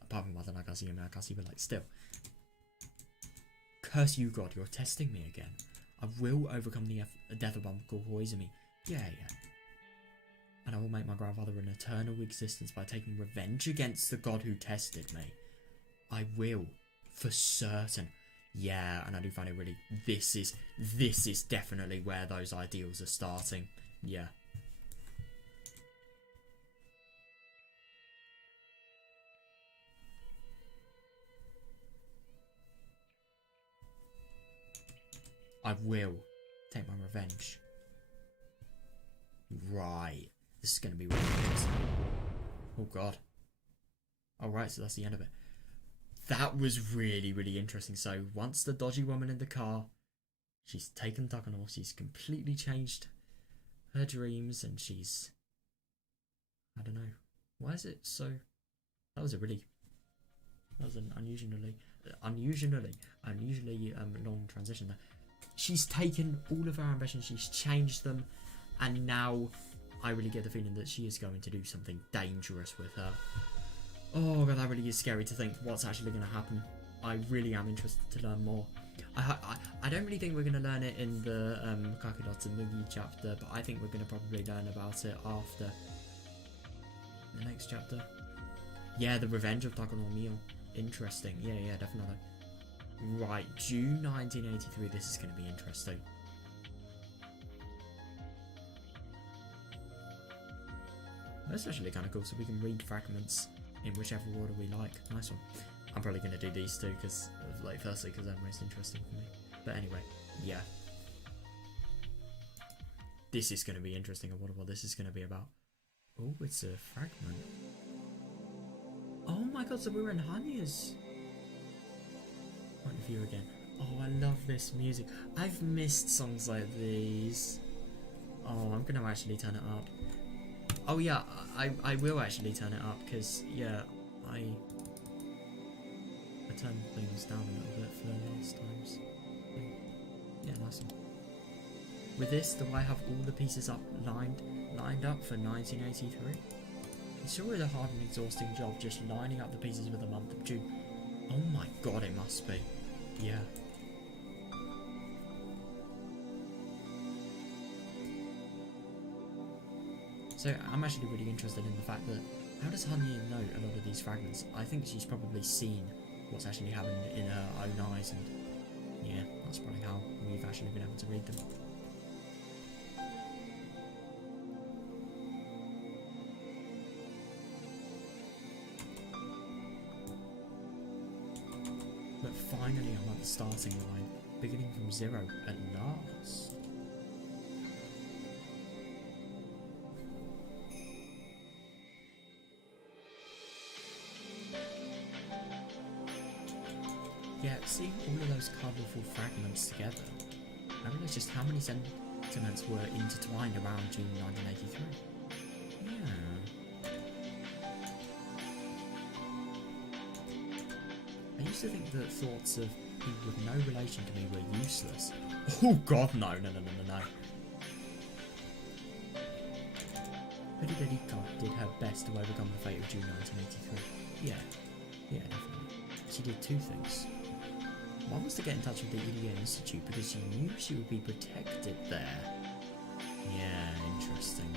Apart from Watanagashi and Mirakasi, but like still. Curse you, God, you're testing me again. I will overcome the death of Uncle Koizumi. Yeah. And I will make my grandfather an eternal existence by taking revenge against the god who tested me. I will, for certain. Yeah, and I do find it really, this is definitely where those ideals are starting. Yeah. I will take my revenge. Right. This is going to be really interesting. Oh god. Alright, so that's the end of it. That was really, really interesting. So once the dodgy woman in the car, she's taken Takano, she's completely changed her dreams, and she's, I don't know. Why is it so, that was an unusually long transition there. She's taken all of her ambitions, she's changed them, and now I really get the feeling that she is going to do something dangerous with her. Oh god, that really is scary to think what's actually going to happen. I really am interested to learn more. I don't really think we're going to learn it in the Kakudotsu Mugi chapter, but I think we're going to probably learn about it after the next chapter. Yeah, the Revenge of Takano Mio. Interesting. Yeah, definitely. Right, June 1983. This is going to be interesting. That's actually kind of cool, so we can read fragments in whichever order we like. Nice one. I'm probably going to do these two because, like, firstly, because they're most interesting for me. But anyway, yeah. This is going to be interesting. I wonder what this is going to be about. Oh, it's a fragment. Oh my god, so we're in Hanya's point of view again. Oh, I love this music. I've missed songs like these. Oh, I'm going to actually turn it up. Oh yeah, I will actually turn it up because, yeah, I turned things down a little bit for last time's thing. Yeah, nice one. With this, do I have all the pieces up lined up for 1983? It's sure is a hard and exhausting job just lining up the pieces for the month of June. Oh my god, it must be. Yeah. So I'm actually really interested in the fact that, how does Hanya know a lot of these fragments? I think she's probably seen what's actually happened in her own eyes, and yeah, that's probably how we've actually been able to read them. But finally I'm at the starting line, beginning from zero at last. Yeah, seeing all of those colourful fragments together, I realised just how many sentiments were intertwined around June 1983. Yeah. I used to think that thoughts of people with no relation to me were useless. Oh god, no. Hidedarika did her best to overcome the fate of June 1983. Yeah, definitely. She did two things. One was to get in touch with the Ilia Institute because she knew she would be protected there. Yeah, interesting.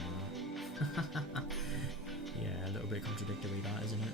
Yeah, a little bit contradictory that, isn't it?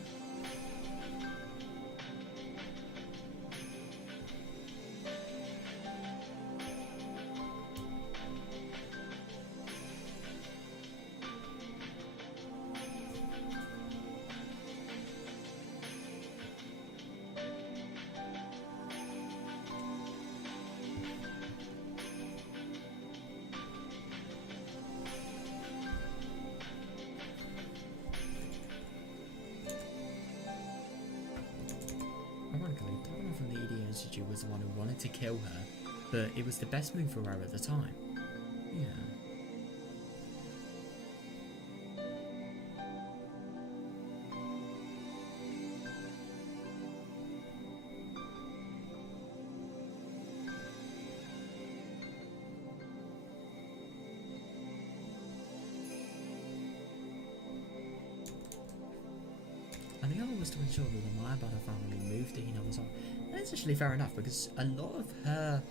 Was the one who wanted to kill her, but it was the best move for her at the time. Yeah. And the other was to ensure that the Mayabara family moved to Hinamazawa. That's actually fair enough, because a lot of her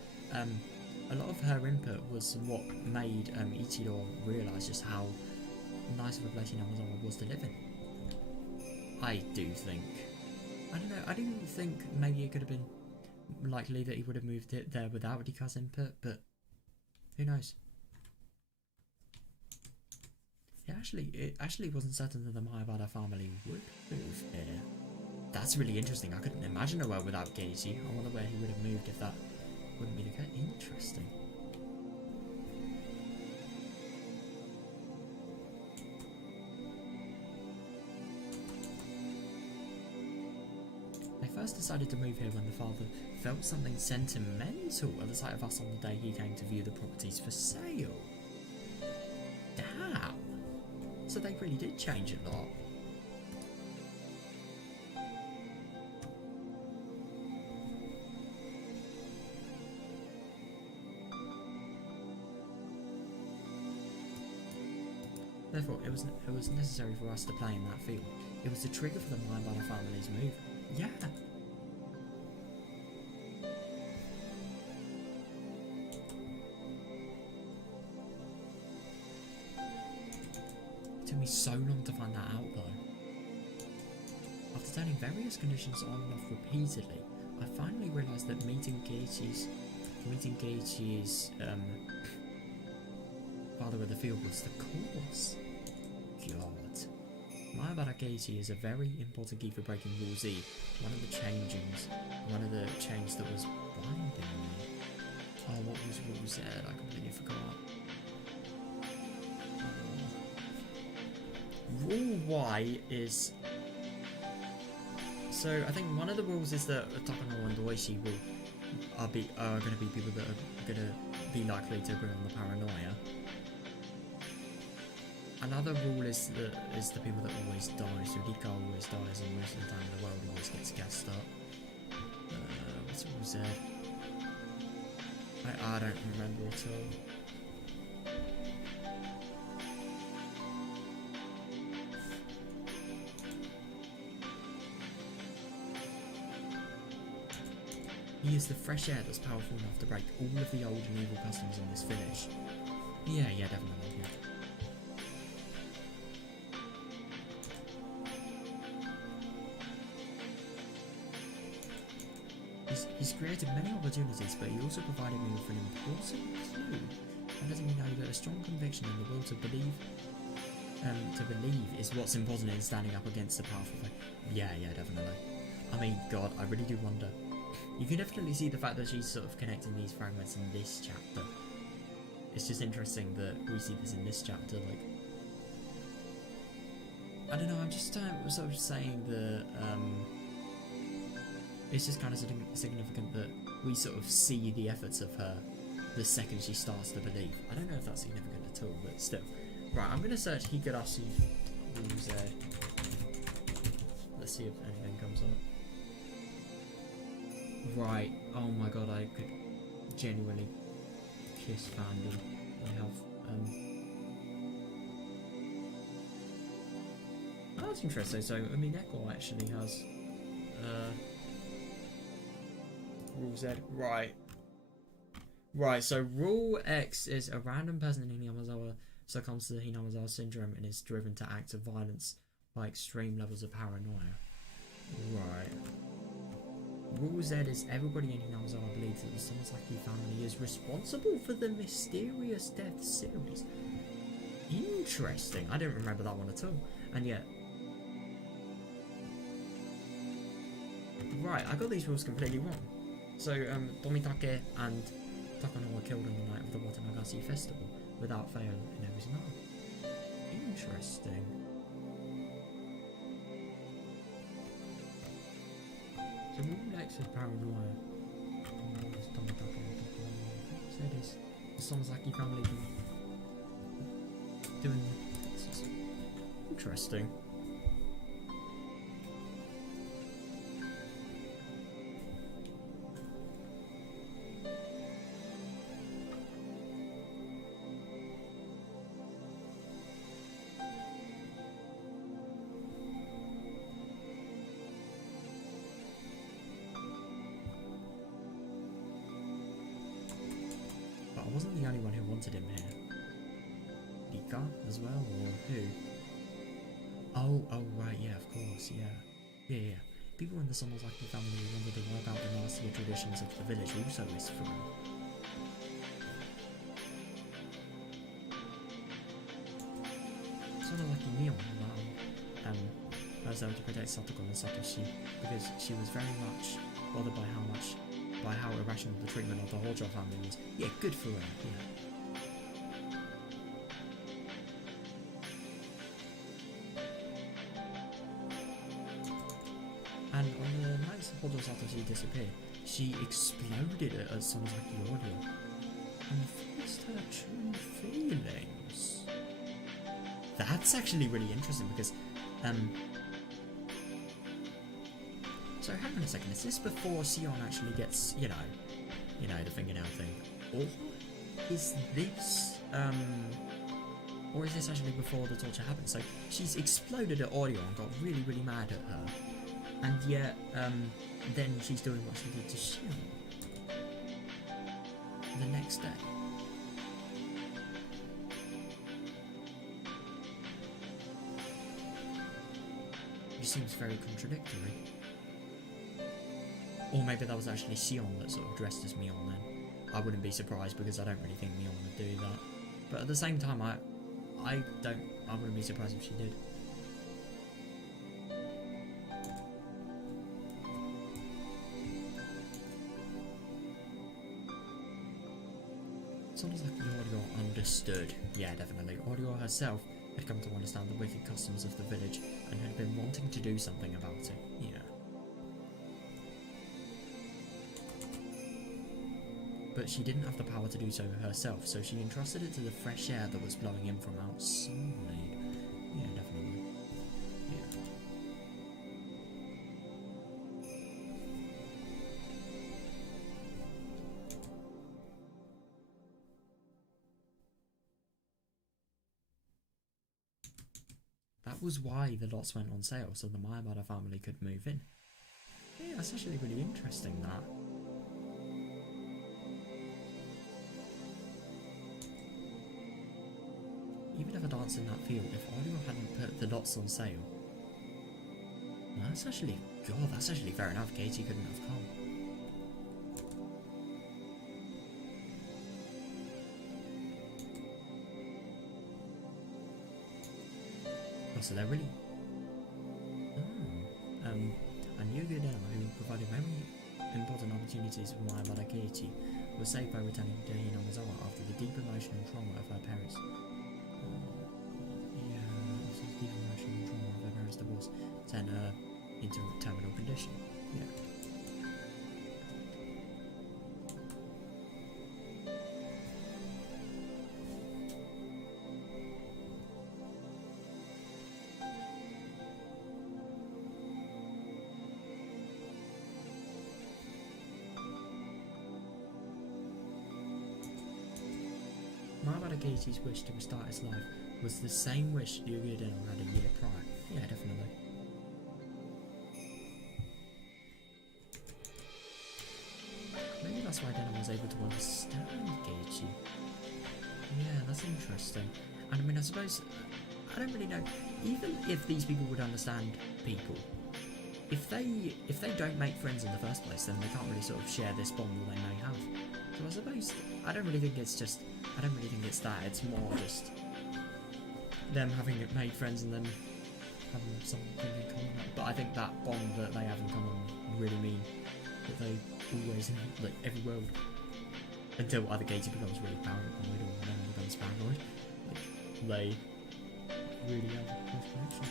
input was what made Ichiro realise just how nice of a place Hinamazawa was to live in. I do think, I don't know, I do think maybe it could have been likely that he would have moved it there without Rika's input, but who knows? It actually wasn't certain that the Mayabada family would move here. That's really interesting. I couldn't imagine a world without Geishi. I wonder where he would have moved if that wouldn't be the case. Interesting. They first decided to move here when the father felt something sentimental at the sight of us on the day he came to view the properties for sale. Damn! So they really did change a lot. Therefore, it was necessary for us to play in that field. It was the trigger for the Mayabada family's move. Yeah. It took me so long to find that out though. After turning various conditions on and off repeatedly, I finally realised that meeting Geichi's father of the field was the cause. God. Mayabada Geishi is a very important key for breaking Rule Z. One of the changes that was blinding me. Oh, what was Rule Z? I completely forgot. Rule Y is... So, I think one of the rules is that Takano and Oishi are going to be people that are going to be likely to agree on the paranoia. Another rule is the people that always die. So Rika always dies, and most of the time the world always gets gassed up. What's Rule Z? I don't remember at all. He is the fresh air that's powerful enough to break all of the old and evil customs in this village. Yeah, definitely, yeah. He's created many opportunities, but he also provided me with an important clue, and letting me know that a strong conviction and the will to believe is what's important in standing up against the powerful thing. Yeah, definitely. I mean, God, I really do wonder. You can definitely see the fact that she's sort of connecting these fragments in this chapter. It's just interesting that we see this in this chapter. Like, I don't know. I'm just sort of saying that. It's just kind of significant that we sort of see the efforts of her the second she starts to believe. I don't know if that's significant at all, but still. Right, I'm going to search Higurashi Rule Z. Let's see if anything comes up. Right, oh my god, I could genuinely kiss fandom. I have, Oh, that's interesting. So, I mean, Echo actually has, Rule Z. Right, so Rule X is a random person in Hinamazawa succumbs to the Hinamazawa syndrome and is driven to acts of violence by extreme levels of paranoia. Right. Rule Z is everybody in Hinamazawa believes that the Sonozaki family is responsible for the mysterious death series. Interesting. I didn't remember that one at all. And yet... Right, I got these rules completely wrong. So, Tomitake and Takano were killed on the night of the Watanagasi festival, without fail in every scenario. Interesting. So Rule X is paranoia. Tomitake and Takano said is the Sonozaki family doing this. Interesting. I wasn't the only one who wanted him here. Rika as well, or who? Oh, right, yeah, of course, yeah. People in the Sonozaki family who wanted to wipe out the nastier traditions of the village also wish for him. Sonozaki Mion allowed herself to protect Satoko and Satoshi because she was very much bothered by how irrational the treatment of the Hojo family was. Yeah, good for her, yeah. And on the night Hojo Satoshi disappeared, she exploded at Sonozaki Audio and voiced her true feelings. That's actually really interesting because, so hang on a second, is this before Sion actually gets, you know, the fingernail thing? Or is this, actually before the torture happened? So she's exploded at Audio and got really, really mad at her. And yet, then she's doing what she did to Sion the next day. It seems very contradictory. Or maybe that was actually Sion that sort of dressed as Mion then. I wouldn't be surprised because I don't really think Mion would do that. But at the same time, I wouldn't be surprised if she did. Sounds like Audio understood. Yeah, definitely. Audio herself had come to understand the wicked customs of the village and had been wanting to do something about it. Yeah. But she didn't have the power to do so herself, so she entrusted it to the fresh air that was blowing in from outside. Yeah, definitely. Yeah. That was why the lots went on sale, so the Mayamada family could move in. Yeah, that's actually really interesting, that. Even if a dance in that field, if Audio hadn't put the lots on sale, that's actually fair enough. Katie couldn't have come. Oh, so they're really. And Yuga Deno, who provided very important opportunities for Mayamada Katie, was saved by returning to Hinamizawa after the deep emotional trauma of her parents. Deep emotional trauma of her parents' divorce sent her into a terminal condition. Yeah. Mayamada Katie's wish to restart his life was the same wish Yuga Deno had a year prior. Yeah, definitely. Maybe that's why Deno was able to understand Geichi. Yeah, that's interesting. And I mean, I suppose, I don't really know, even if these people would understand people, if they don't make friends in the first place, then they can't really sort of share this bond that they may have. So I suppose, I don't really think it's that, it's more just them having made friends and then having something in common. But I think that bond that they have in common really mean that they always, like, every world, until either Katie becomes really paranoid or then becomes paranoid, like, they really have a close connection.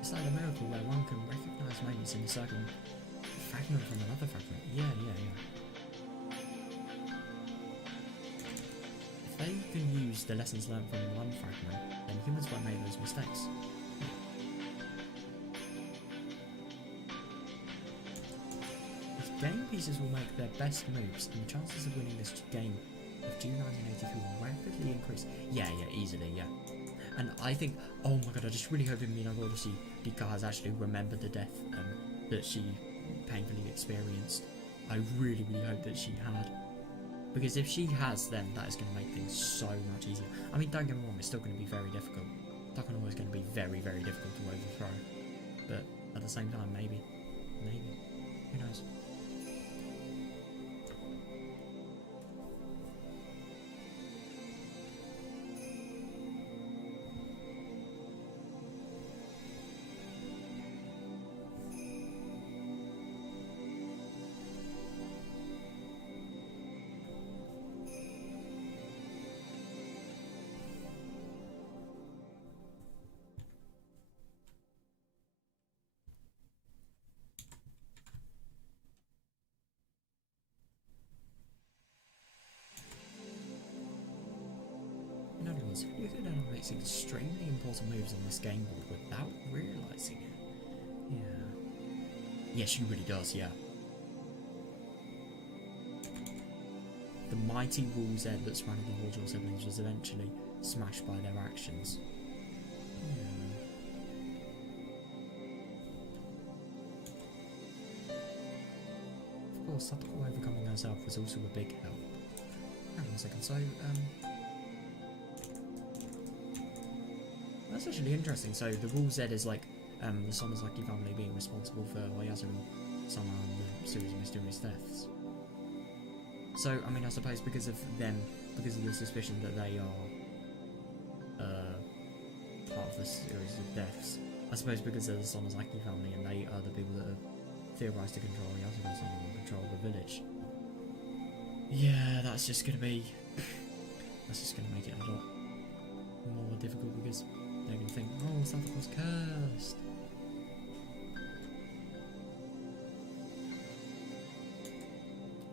It's like a miracle where one can recognise moments in a certain fragment from another fragment. Yeah. If they can use the lessons learned from one fragment, then humans won't make those mistakes. If game pieces will make their best moves, and the chances of winning this game of June 1983 will rapidly increase. Yeah, easily, yeah. And I think, oh my god, I just really hope in Minagoshi Rika has actually remembered the death that she painfully experienced I really, really hope that she had. Because if she has, then that is going to make things so much easier. I mean, don't get me wrong, it's still going to be very difficult. Takanoa is going to be very, very difficult to overthrow. But at the same time, maybe. Maybe. Who knows? In other words, Higurashi makes extremely important moves on this game board without realising it. Yeah. Yeah, she really does, yeah. The mighty Rule Z that surrounded the Hojo siblings was eventually smashed by their actions. Yeah. Of course, Satoko overcoming herself was also a big help. Hang on a second, so, that's actually interesting. So the Rule Z is like the Sonozaki family being responsible for Oyasuro-sama and the series of mysterious deaths. So, I mean, I suppose because of them, because of the suspicion that they are part of the series of deaths, I suppose because they're the Sonozaki family and they are the people that are theorised to control Oyasuro-sama and control the village. Yeah, that's just going to be... that's just going to make it a lot more difficult because they're going to think, oh, Satoko's cursed.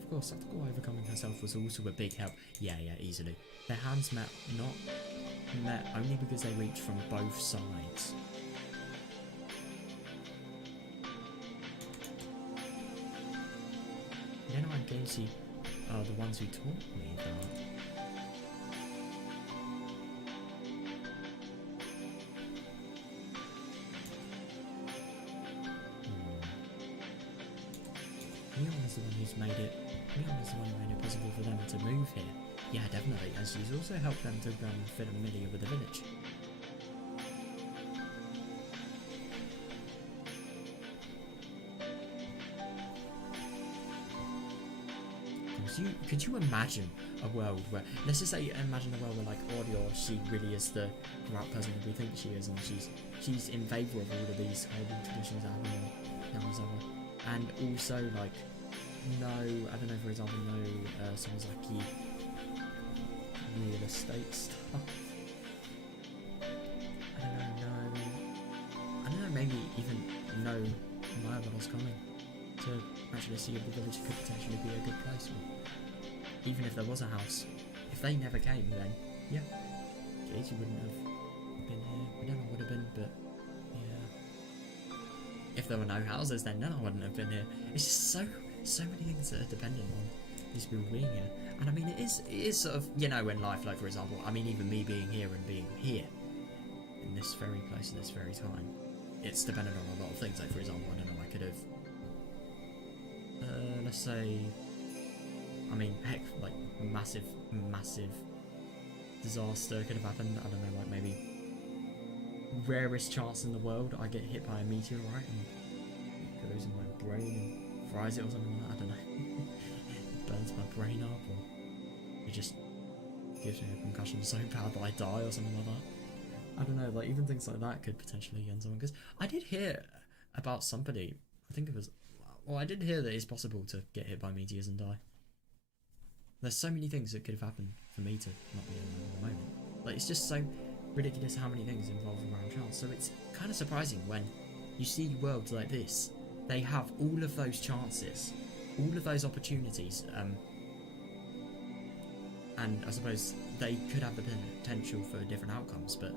Of course, Satoko overcoming herself was also a big help. Yeah, easily. Their hands met only because they reached from both sides. Then I guess you are the ones who taught me that. Leon is the one who's made it. Leon is the one who made it possible for them to move here. Yeah, definitely. And she's also helped them to fit familiar with the village. Could you imagine a world where, let's just say, imagine a world where like she really is the right person that we think she is, and she's in favour of all of these horrible traditions that happen in Yamazawa, and also like no, I don't know, for example, no Sonozaki real estate stuff. I don't know, maybe even no Mayabaro's coming to actually see if the village could potentially be a good place. Or even if there was a house, if they never came, then yeah, Geiji wouldn't have been here. We don't know what would have been, but yeah. If there were no houses, then I wouldn't have been here. It's just so many things that are dependent on these people being here. And I mean, it is sort of, you know, in life, like for example, I mean, even me being here and being here in this very place at this very time, it's dependent on a lot of things. Like for example, I don't know, I could have let's say, I mean, heck, like massive disaster could have happened. I don't know, like maybe rarest chance in the world I get hit by a meteorite and it goes in my brain and fries it or something like that. I don't know. It burns my brain up, or it just gives me a concussion so bad that I die or something like that. I don't know, like even things like that could potentially end someone. Because I did hear about somebody, I think it was, well, I did hear that it's possible to get hit by meteors and die. There's so many things that could have happened for me to not be in the moment. Like, it's just so ridiculous how many things involve around chance. So it's kind of surprising when you see worlds like this. They have all of those chances, all of those opportunities, and I suppose they could have the potential for different outcomes. But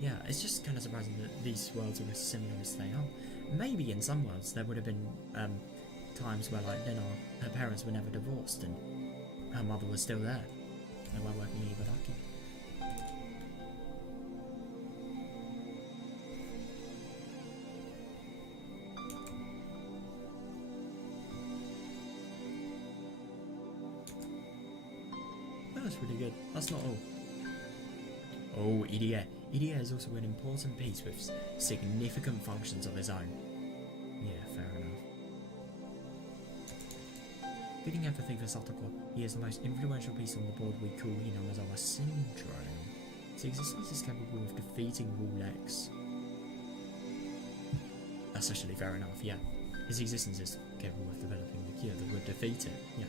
yeah, it's just kind of surprising that these worlds are as similar as they are. Maybe in some worlds there would have been times where, like, her parents were never divorced and her mother was still there. They weren't working in Ibaraki. That's really good. That's not all. Oh, EDA. EDA is also an important piece with significant functions of his own. Yeah, fair enough. Feeling empathy for Satoko, he is the most influential piece on the board we call Hinamizawa Syndrome. His existence is capable of defeating Rule X. That's actually fair enough, yeah. His existence is capable of developing the cure that would defeat it, yeah.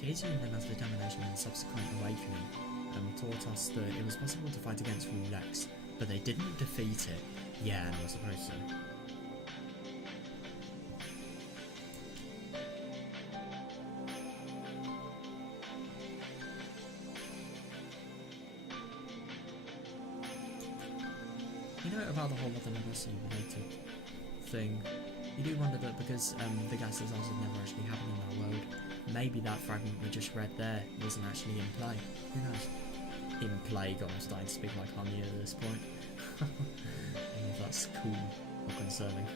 Gazing in Nema's determination and subsequent awakening taught us that it was possible to fight against Rule X, but they didn't defeat it. Yeah, and I was supposed to. You know about the whole Mother Nemesis related thing? You do wonder that because the gas disasters never actually happened in that world, maybe that fragment we just read there wasn't actually in play. Who knows? In play, God, I'm starting to speak like Kanye at this point. I don't know if that's cool or concerning.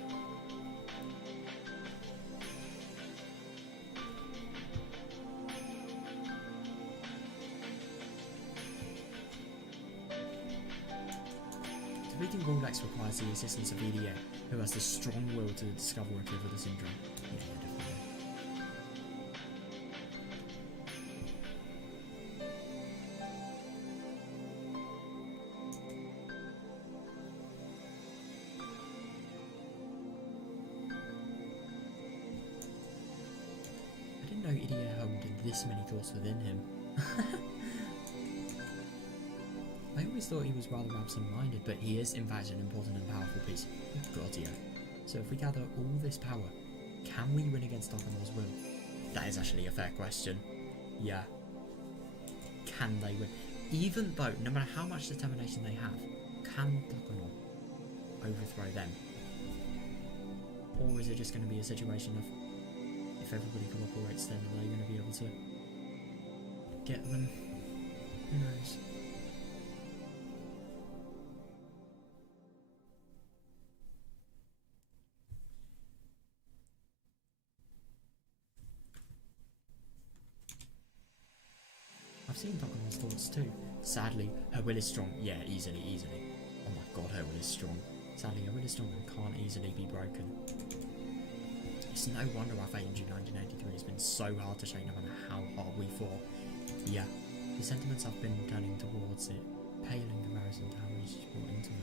Defeating Rule X requires the assistance of EDA, who has the strong will to discover and cure the syndrome. Yeah, definitely. I didn't know EDA held this many thoughts within him. I always thought he was rather absent-minded, but he is in fact an important and powerful piece. God, yeah. So if we gather all this power, can we win against Dokonor's will? That is actually a fair question. Yeah. Can they win? Even though, no matter how much determination they have, can Dokonor overthrow them? Or is it just going to be a situation of, if everybody cooperates, then are they going to be able to get them? Who knows? I've seen Dokonor's thoughts too. Sadly, her will is strong. Yeah, easily. Oh my god, her will is strong. Sadly, her will is strong and can't easily be broken. It's no wonder our fate in June 1983 has been so hard to shake, no matter how hard we fought. Yeah, the sentiments I've been turning towards it pale in comparison to how much she's brought into it.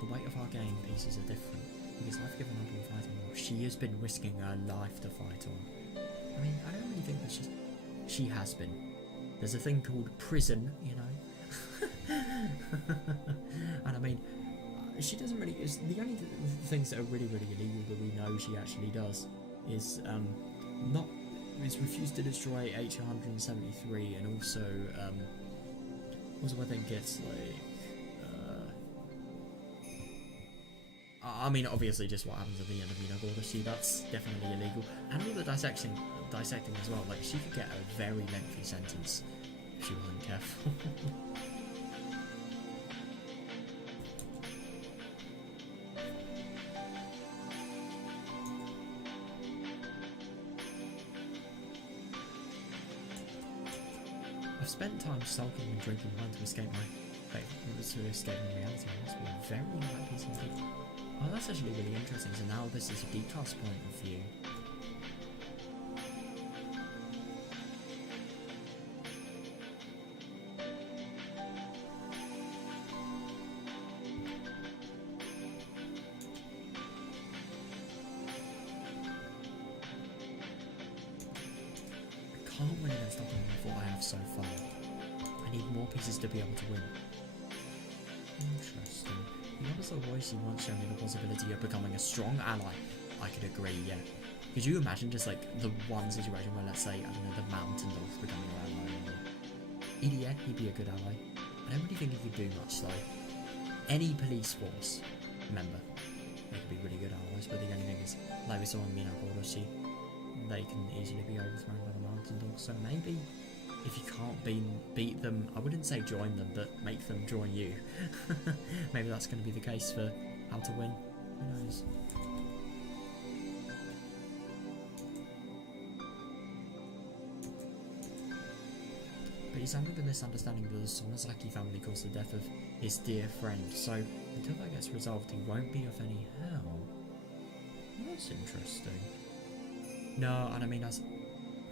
The weight of our game pieces are different, because I've given up on fighting more. She has been risking her life to fight on. I mean, I don't really think that she has been. There's a thing called prison, you know. And I mean, she doesn't really, the only things that are really illegal that we know she actually does is refuse to destroy H173, and also I think it's like, I mean, obviously, just what happens at the end of Higurashi, that's definitely illegal. And all the dissecting as well. Like, she could get a very lengthy sentence if she wasn't careful. I've spent time sulking and drinking wine to escape reality. It must be a very light piece of thing. Oh, that's actually really interesting. So now this is a Detail's point of view. I can't win against Dokonon with what I have so far. I need more pieces to be able to win. Interesting. Yamato Oishi once showed me the possibility of becoming a strong ally. I could agree, yeah. Could you imagine just like the one situation where, let's say, I don't know, the mountain dog's becoming your ally, or EDN, he'd be a good ally. I don't really think he could do much though. Any police force member, they could be really good allies, but the only thing is, like we saw in Higurashi, they can easily be overthrown by the mountain dogs, so maybe if you can't beat them, I wouldn't say join them, but make them join you. Maybe that's going to be the case for how to win. Who knows? But he's under the misunderstanding that the Sonozaki family caused the death of his dear friend, so until that gets resolved, he won't be of any help. That's interesting. No, and I mean, I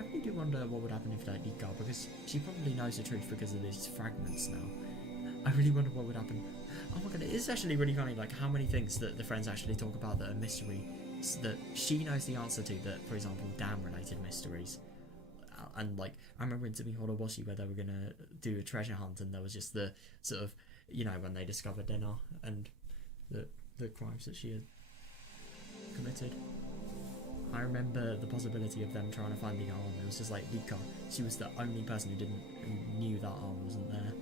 really do wonder what would happen if they did go, because she probably knows the truth because of these fragments now. I really wonder what would happen. Oh my god, it is actually really funny, like how many things that the friends actually talk about that are mysteries that she knows the answer to, that, for example, dam-related mysteries. And like, I remember in Higurashi where they were gonna do a treasure hunt, and there was just the sort of, you know, when they discovered Denna and the crimes that she had committed. I remember the possibility of them trying to find the arm. It was just like Rika. She was the only person who knew that arm wasn't there.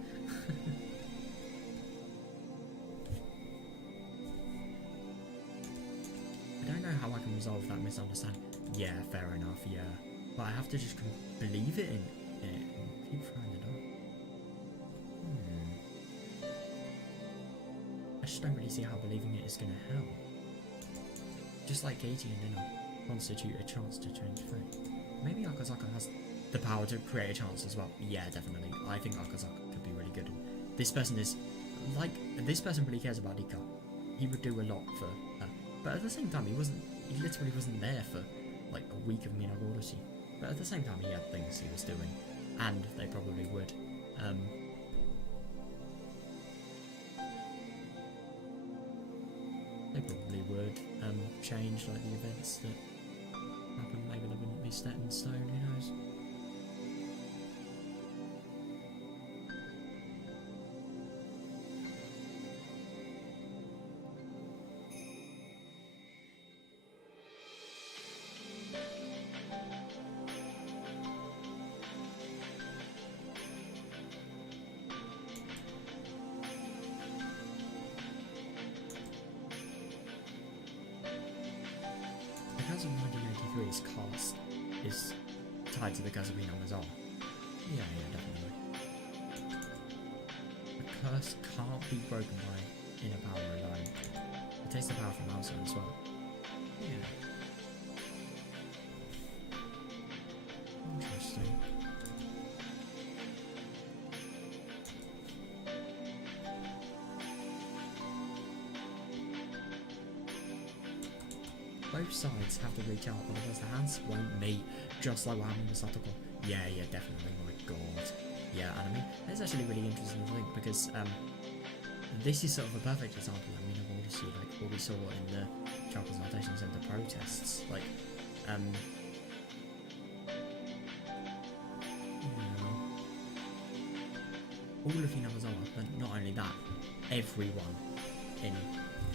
I don't know how I can resolve that misunderstanding. Yeah, fair enough, yeah. But I have to just believe it in it and keep trying it up. I just don't really see how believing it is going to help. Just like Katie and Denna constitute a chance to change fate. Maybe Akazaka has the power to create a chance as well. Yeah, definitely. I think Akazaka could be really good. And this person is like, this person really cares about Rika. He would do a lot for her. But at the same time, he literally wasn't there for like a week of Minagoroshi. But at the same time, he had things he was doing, and they probably would. They probably would change like the events that happen. Maybe they wouldn't be set in stone. Who knows? Because of 1983's cast is tied to the Kazuki Namazawa. Yeah, definitely. A curse can't be broken by inner power alone. It takes the power from outside as well. Yeah. Interesting. Both sides have to reach out, otherwise the hands won't meet, just like what happened with Satoko. Yeah, definitely, my god. Yeah, and I mean, that's actually really interesting to think, because this is sort of a perfect example. I mean, of all see like what we saw in the Child Consultation Centre protests, like, all of Hinazawa, but not only that, everyone in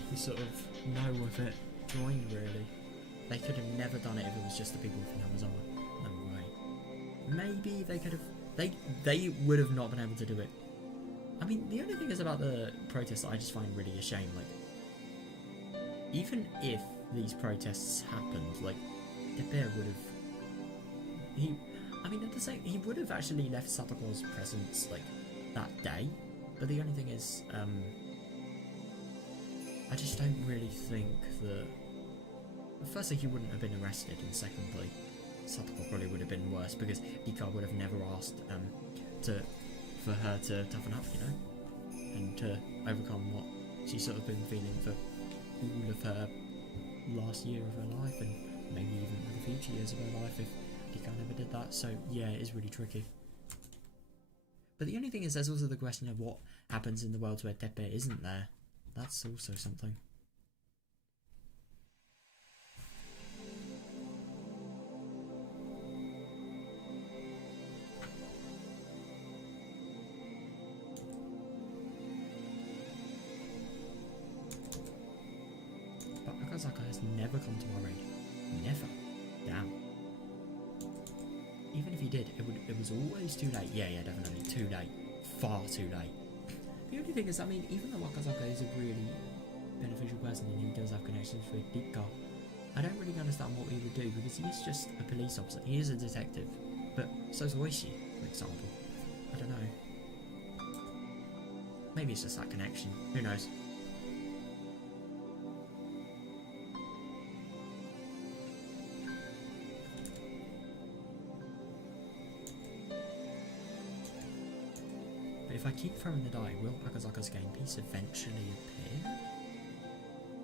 who sort of know of it joined, really. They could have never done it if it was just the people of Hinazawa. No way. Maybe they could have. They would have not been able to do it. I mean, the only thing is about the protests that I just find really a shame. Like, even if these protests happened, like, Tepe would have. He would have actually left Satoko's presence like that day. But the only thing is, I just don't really think that. Firstly, he wouldn't have been arrested, and secondly, Satoko probably would have been worse because Ika would have never asked for her to toughen up, you know, and to overcome what she's sort of been feeling for all of her last year of her life, and maybe even for the future years of her life if Ika never did that. So yeah, it is really tricky. But the only thing is, there's also the question of what happens in the worlds where Tepe isn't there. That's also something. Akazaka has never come to our aid. Never. Damn. Even if he did, it was always too late. Yeah, definitely. Too late. Far too late. The only thing is, I mean, even though Akazaka is a really beneficial person and he does have connections with Dika, I don't really understand what he would do because he is just a police officer. He is a detective. But so's Oishi, for example. I don't know. Maybe it's just that connection. Who knows? But if I keep throwing the die, will Akazaka's game piece eventually appear?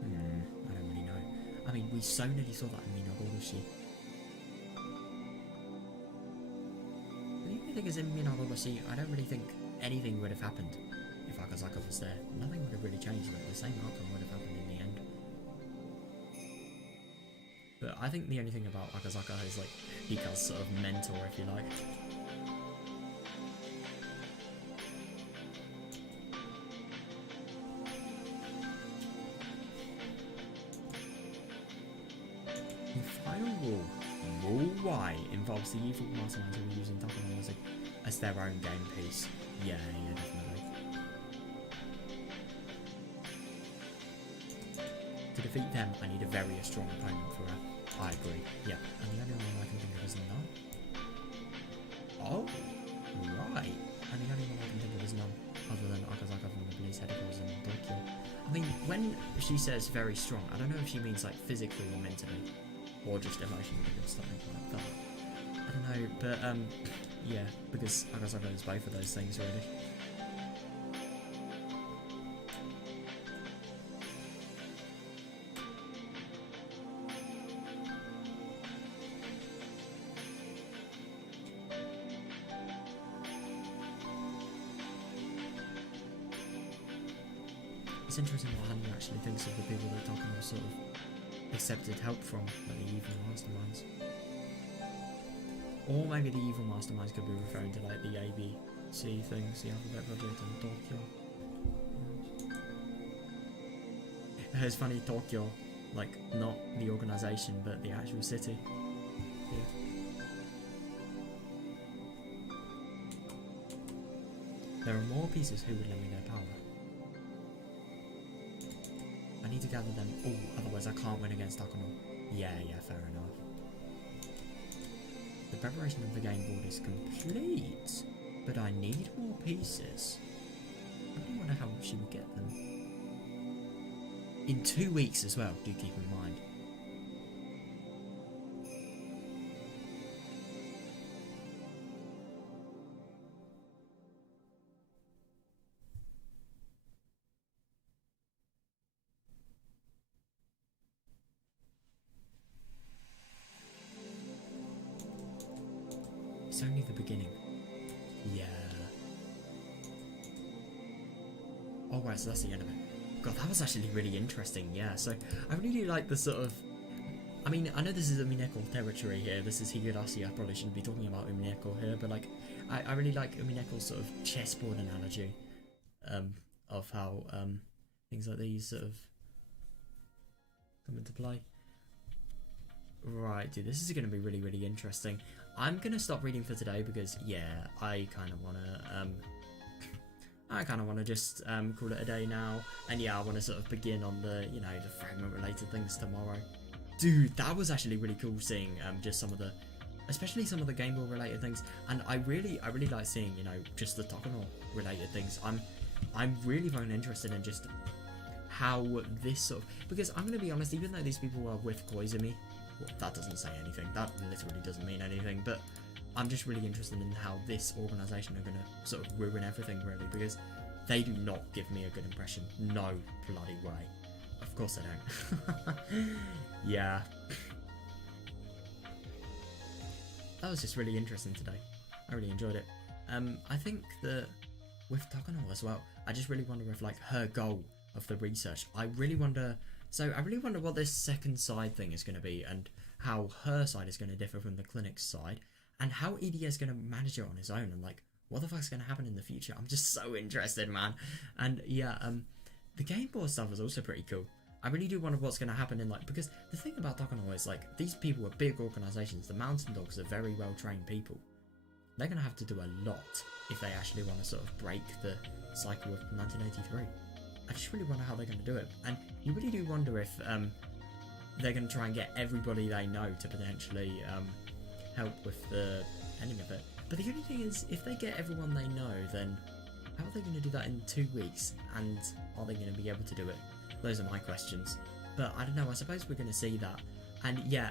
I don't really know. I mean, we so nearly saw that in Minagoroshi. The only thing is, in Minagoroshi, I don't really think anything would have happened if Akazaka was there. Nothing would have really changed. Like, the same outcome would have happened in the end. But I think the only thing about Akazaka is like Hika's sort of mentor, if you like. The final rule, Rule Y, involves the evil masterminds who are using Takono as their own game piece. Yeah, definitely. To defeat them, I need a very strong opponent for her. I agree. Yeah, and the only one I can think of is none. Oh, right. And the only one I can think of is none, other than Akazaka from the police headquarters in Tokyo. I mean, when she says very strong, I don't know if she means like physically or mentally, or just emotionally or something like that. I don't know, but yeah, because Akazaka is both of those things really. It's interesting what Hanyu actually thinks of the people that Takuno sort of accepted help from, like the evil masterminds. Or maybe the evil masterminds could be referring to like the ABC things, the Alphabet Project and Tokyo. It's funny, Tokyo, like not the organisation but the actual city. Yeah. There are more pieces who would lend me their power. I need to gather them all, otherwise I can't win against Takono. Yeah, fair enough. The preparation of the game board is complete, but I need more pieces. I really wonder how she would get them. In 2 weeks as well, do keep in mind. It's only the beginning. Yeah. Oh right, so that's the end of it. God, that was actually really interesting, yeah. So I really like the sort of... I mean, I know this is Umineko territory here. This is Higurashi. I probably shouldn't be talking about Umineko here, but like, I really like Umineko's sort of chessboard analogy of how things like these sort of come into play. Right, dude, this is going to be really, really interesting. I'm going to stop reading for today because, yeah, I kind of want to just call it a day now. And yeah, I want to sort of begin on the, you know, the fragment-related things tomorrow. Dude, that was actually really cool seeing just some of the, especially some of the Game Boy-related things. And I really like seeing, you know, just the Takono-related things. I'm really very interested in just how this sort of, because I'm going to be honest, even though these people are with Koizumi, well, that doesn't say anything, that literally doesn't mean anything, but I'm just really interested in how this organisation are going to sort of ruin everything, really, because they do not give me a good impression. No bloody way. Of course they don't. Yeah. That was just really interesting today. I really enjoyed it. I think that with Takono as well, I just really wonder if, like, her goal of the research, I really wonder what this second side thing is going to be, and how her side is going to differ from the clinic's side, and how EDA is going to manage it on his own, and like what the fuck's going to happen in the future. I'm just so interested, man. And yeah, the game board stuff was also pretty cool. I really do wonder what's going to happen in, like, because the thing about Takano is, like, these people are big organisations. The Mountain Dogs are very well trained people. They're going to have to do a lot if they actually want to sort of break the cycle of 1983. I just really wonder how they're going to do it. And you really do wonder if they're going to try and get everybody they know to potentially help with the ending of it. But the only thing is, if they get everyone they know, then how are they going to do that in 2 weeks? And are they going to be able to do it? Those are my questions. But I don't know, I suppose we're going to see that. And yeah,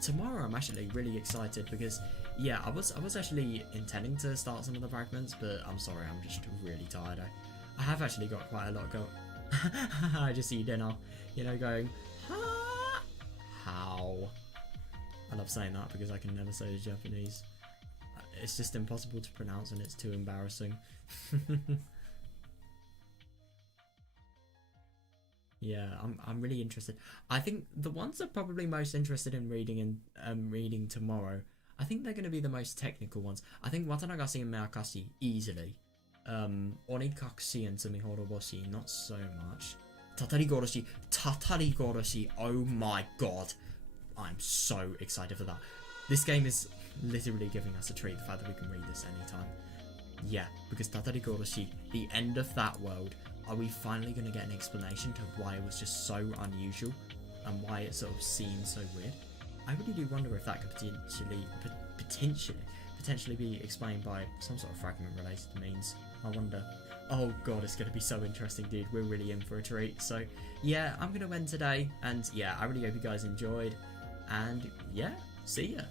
tomorrow I'm actually really excited because, yeah, I was actually intending to start some of the fragments, but I'm sorry, I'm just really tired. I have actually got quite a lot going. I just see you now, you know, going, ha! How? I love saying that because I can never say the Japanese. It's just impossible to pronounce and it's too embarrassing. Yeah, I'm really interested. I think the ones I'm probably most interested in reading reading tomorrow, I think they're going to be the most technical ones. I think Watanagasi and Meakashi easily. Onikakushi and Tsumihoroboshi, not so much. Tatarigoroshi, oh my god. I'm so excited for that. This game is literally giving us a treat, the fact that we can read this anytime. Yeah, because Tatarigoroshi, the end of that world, are we finally going to get an explanation to why it was just so unusual and why it sort of seems so weird? I really do wonder if that could potentially be explained by some sort of fragment related to means. I wonder. Oh god, it's going to be so interesting, dude. We're really in for a treat. So yeah, I'm going to end today, and yeah, I really hope you guys enjoyed, and yeah, see ya.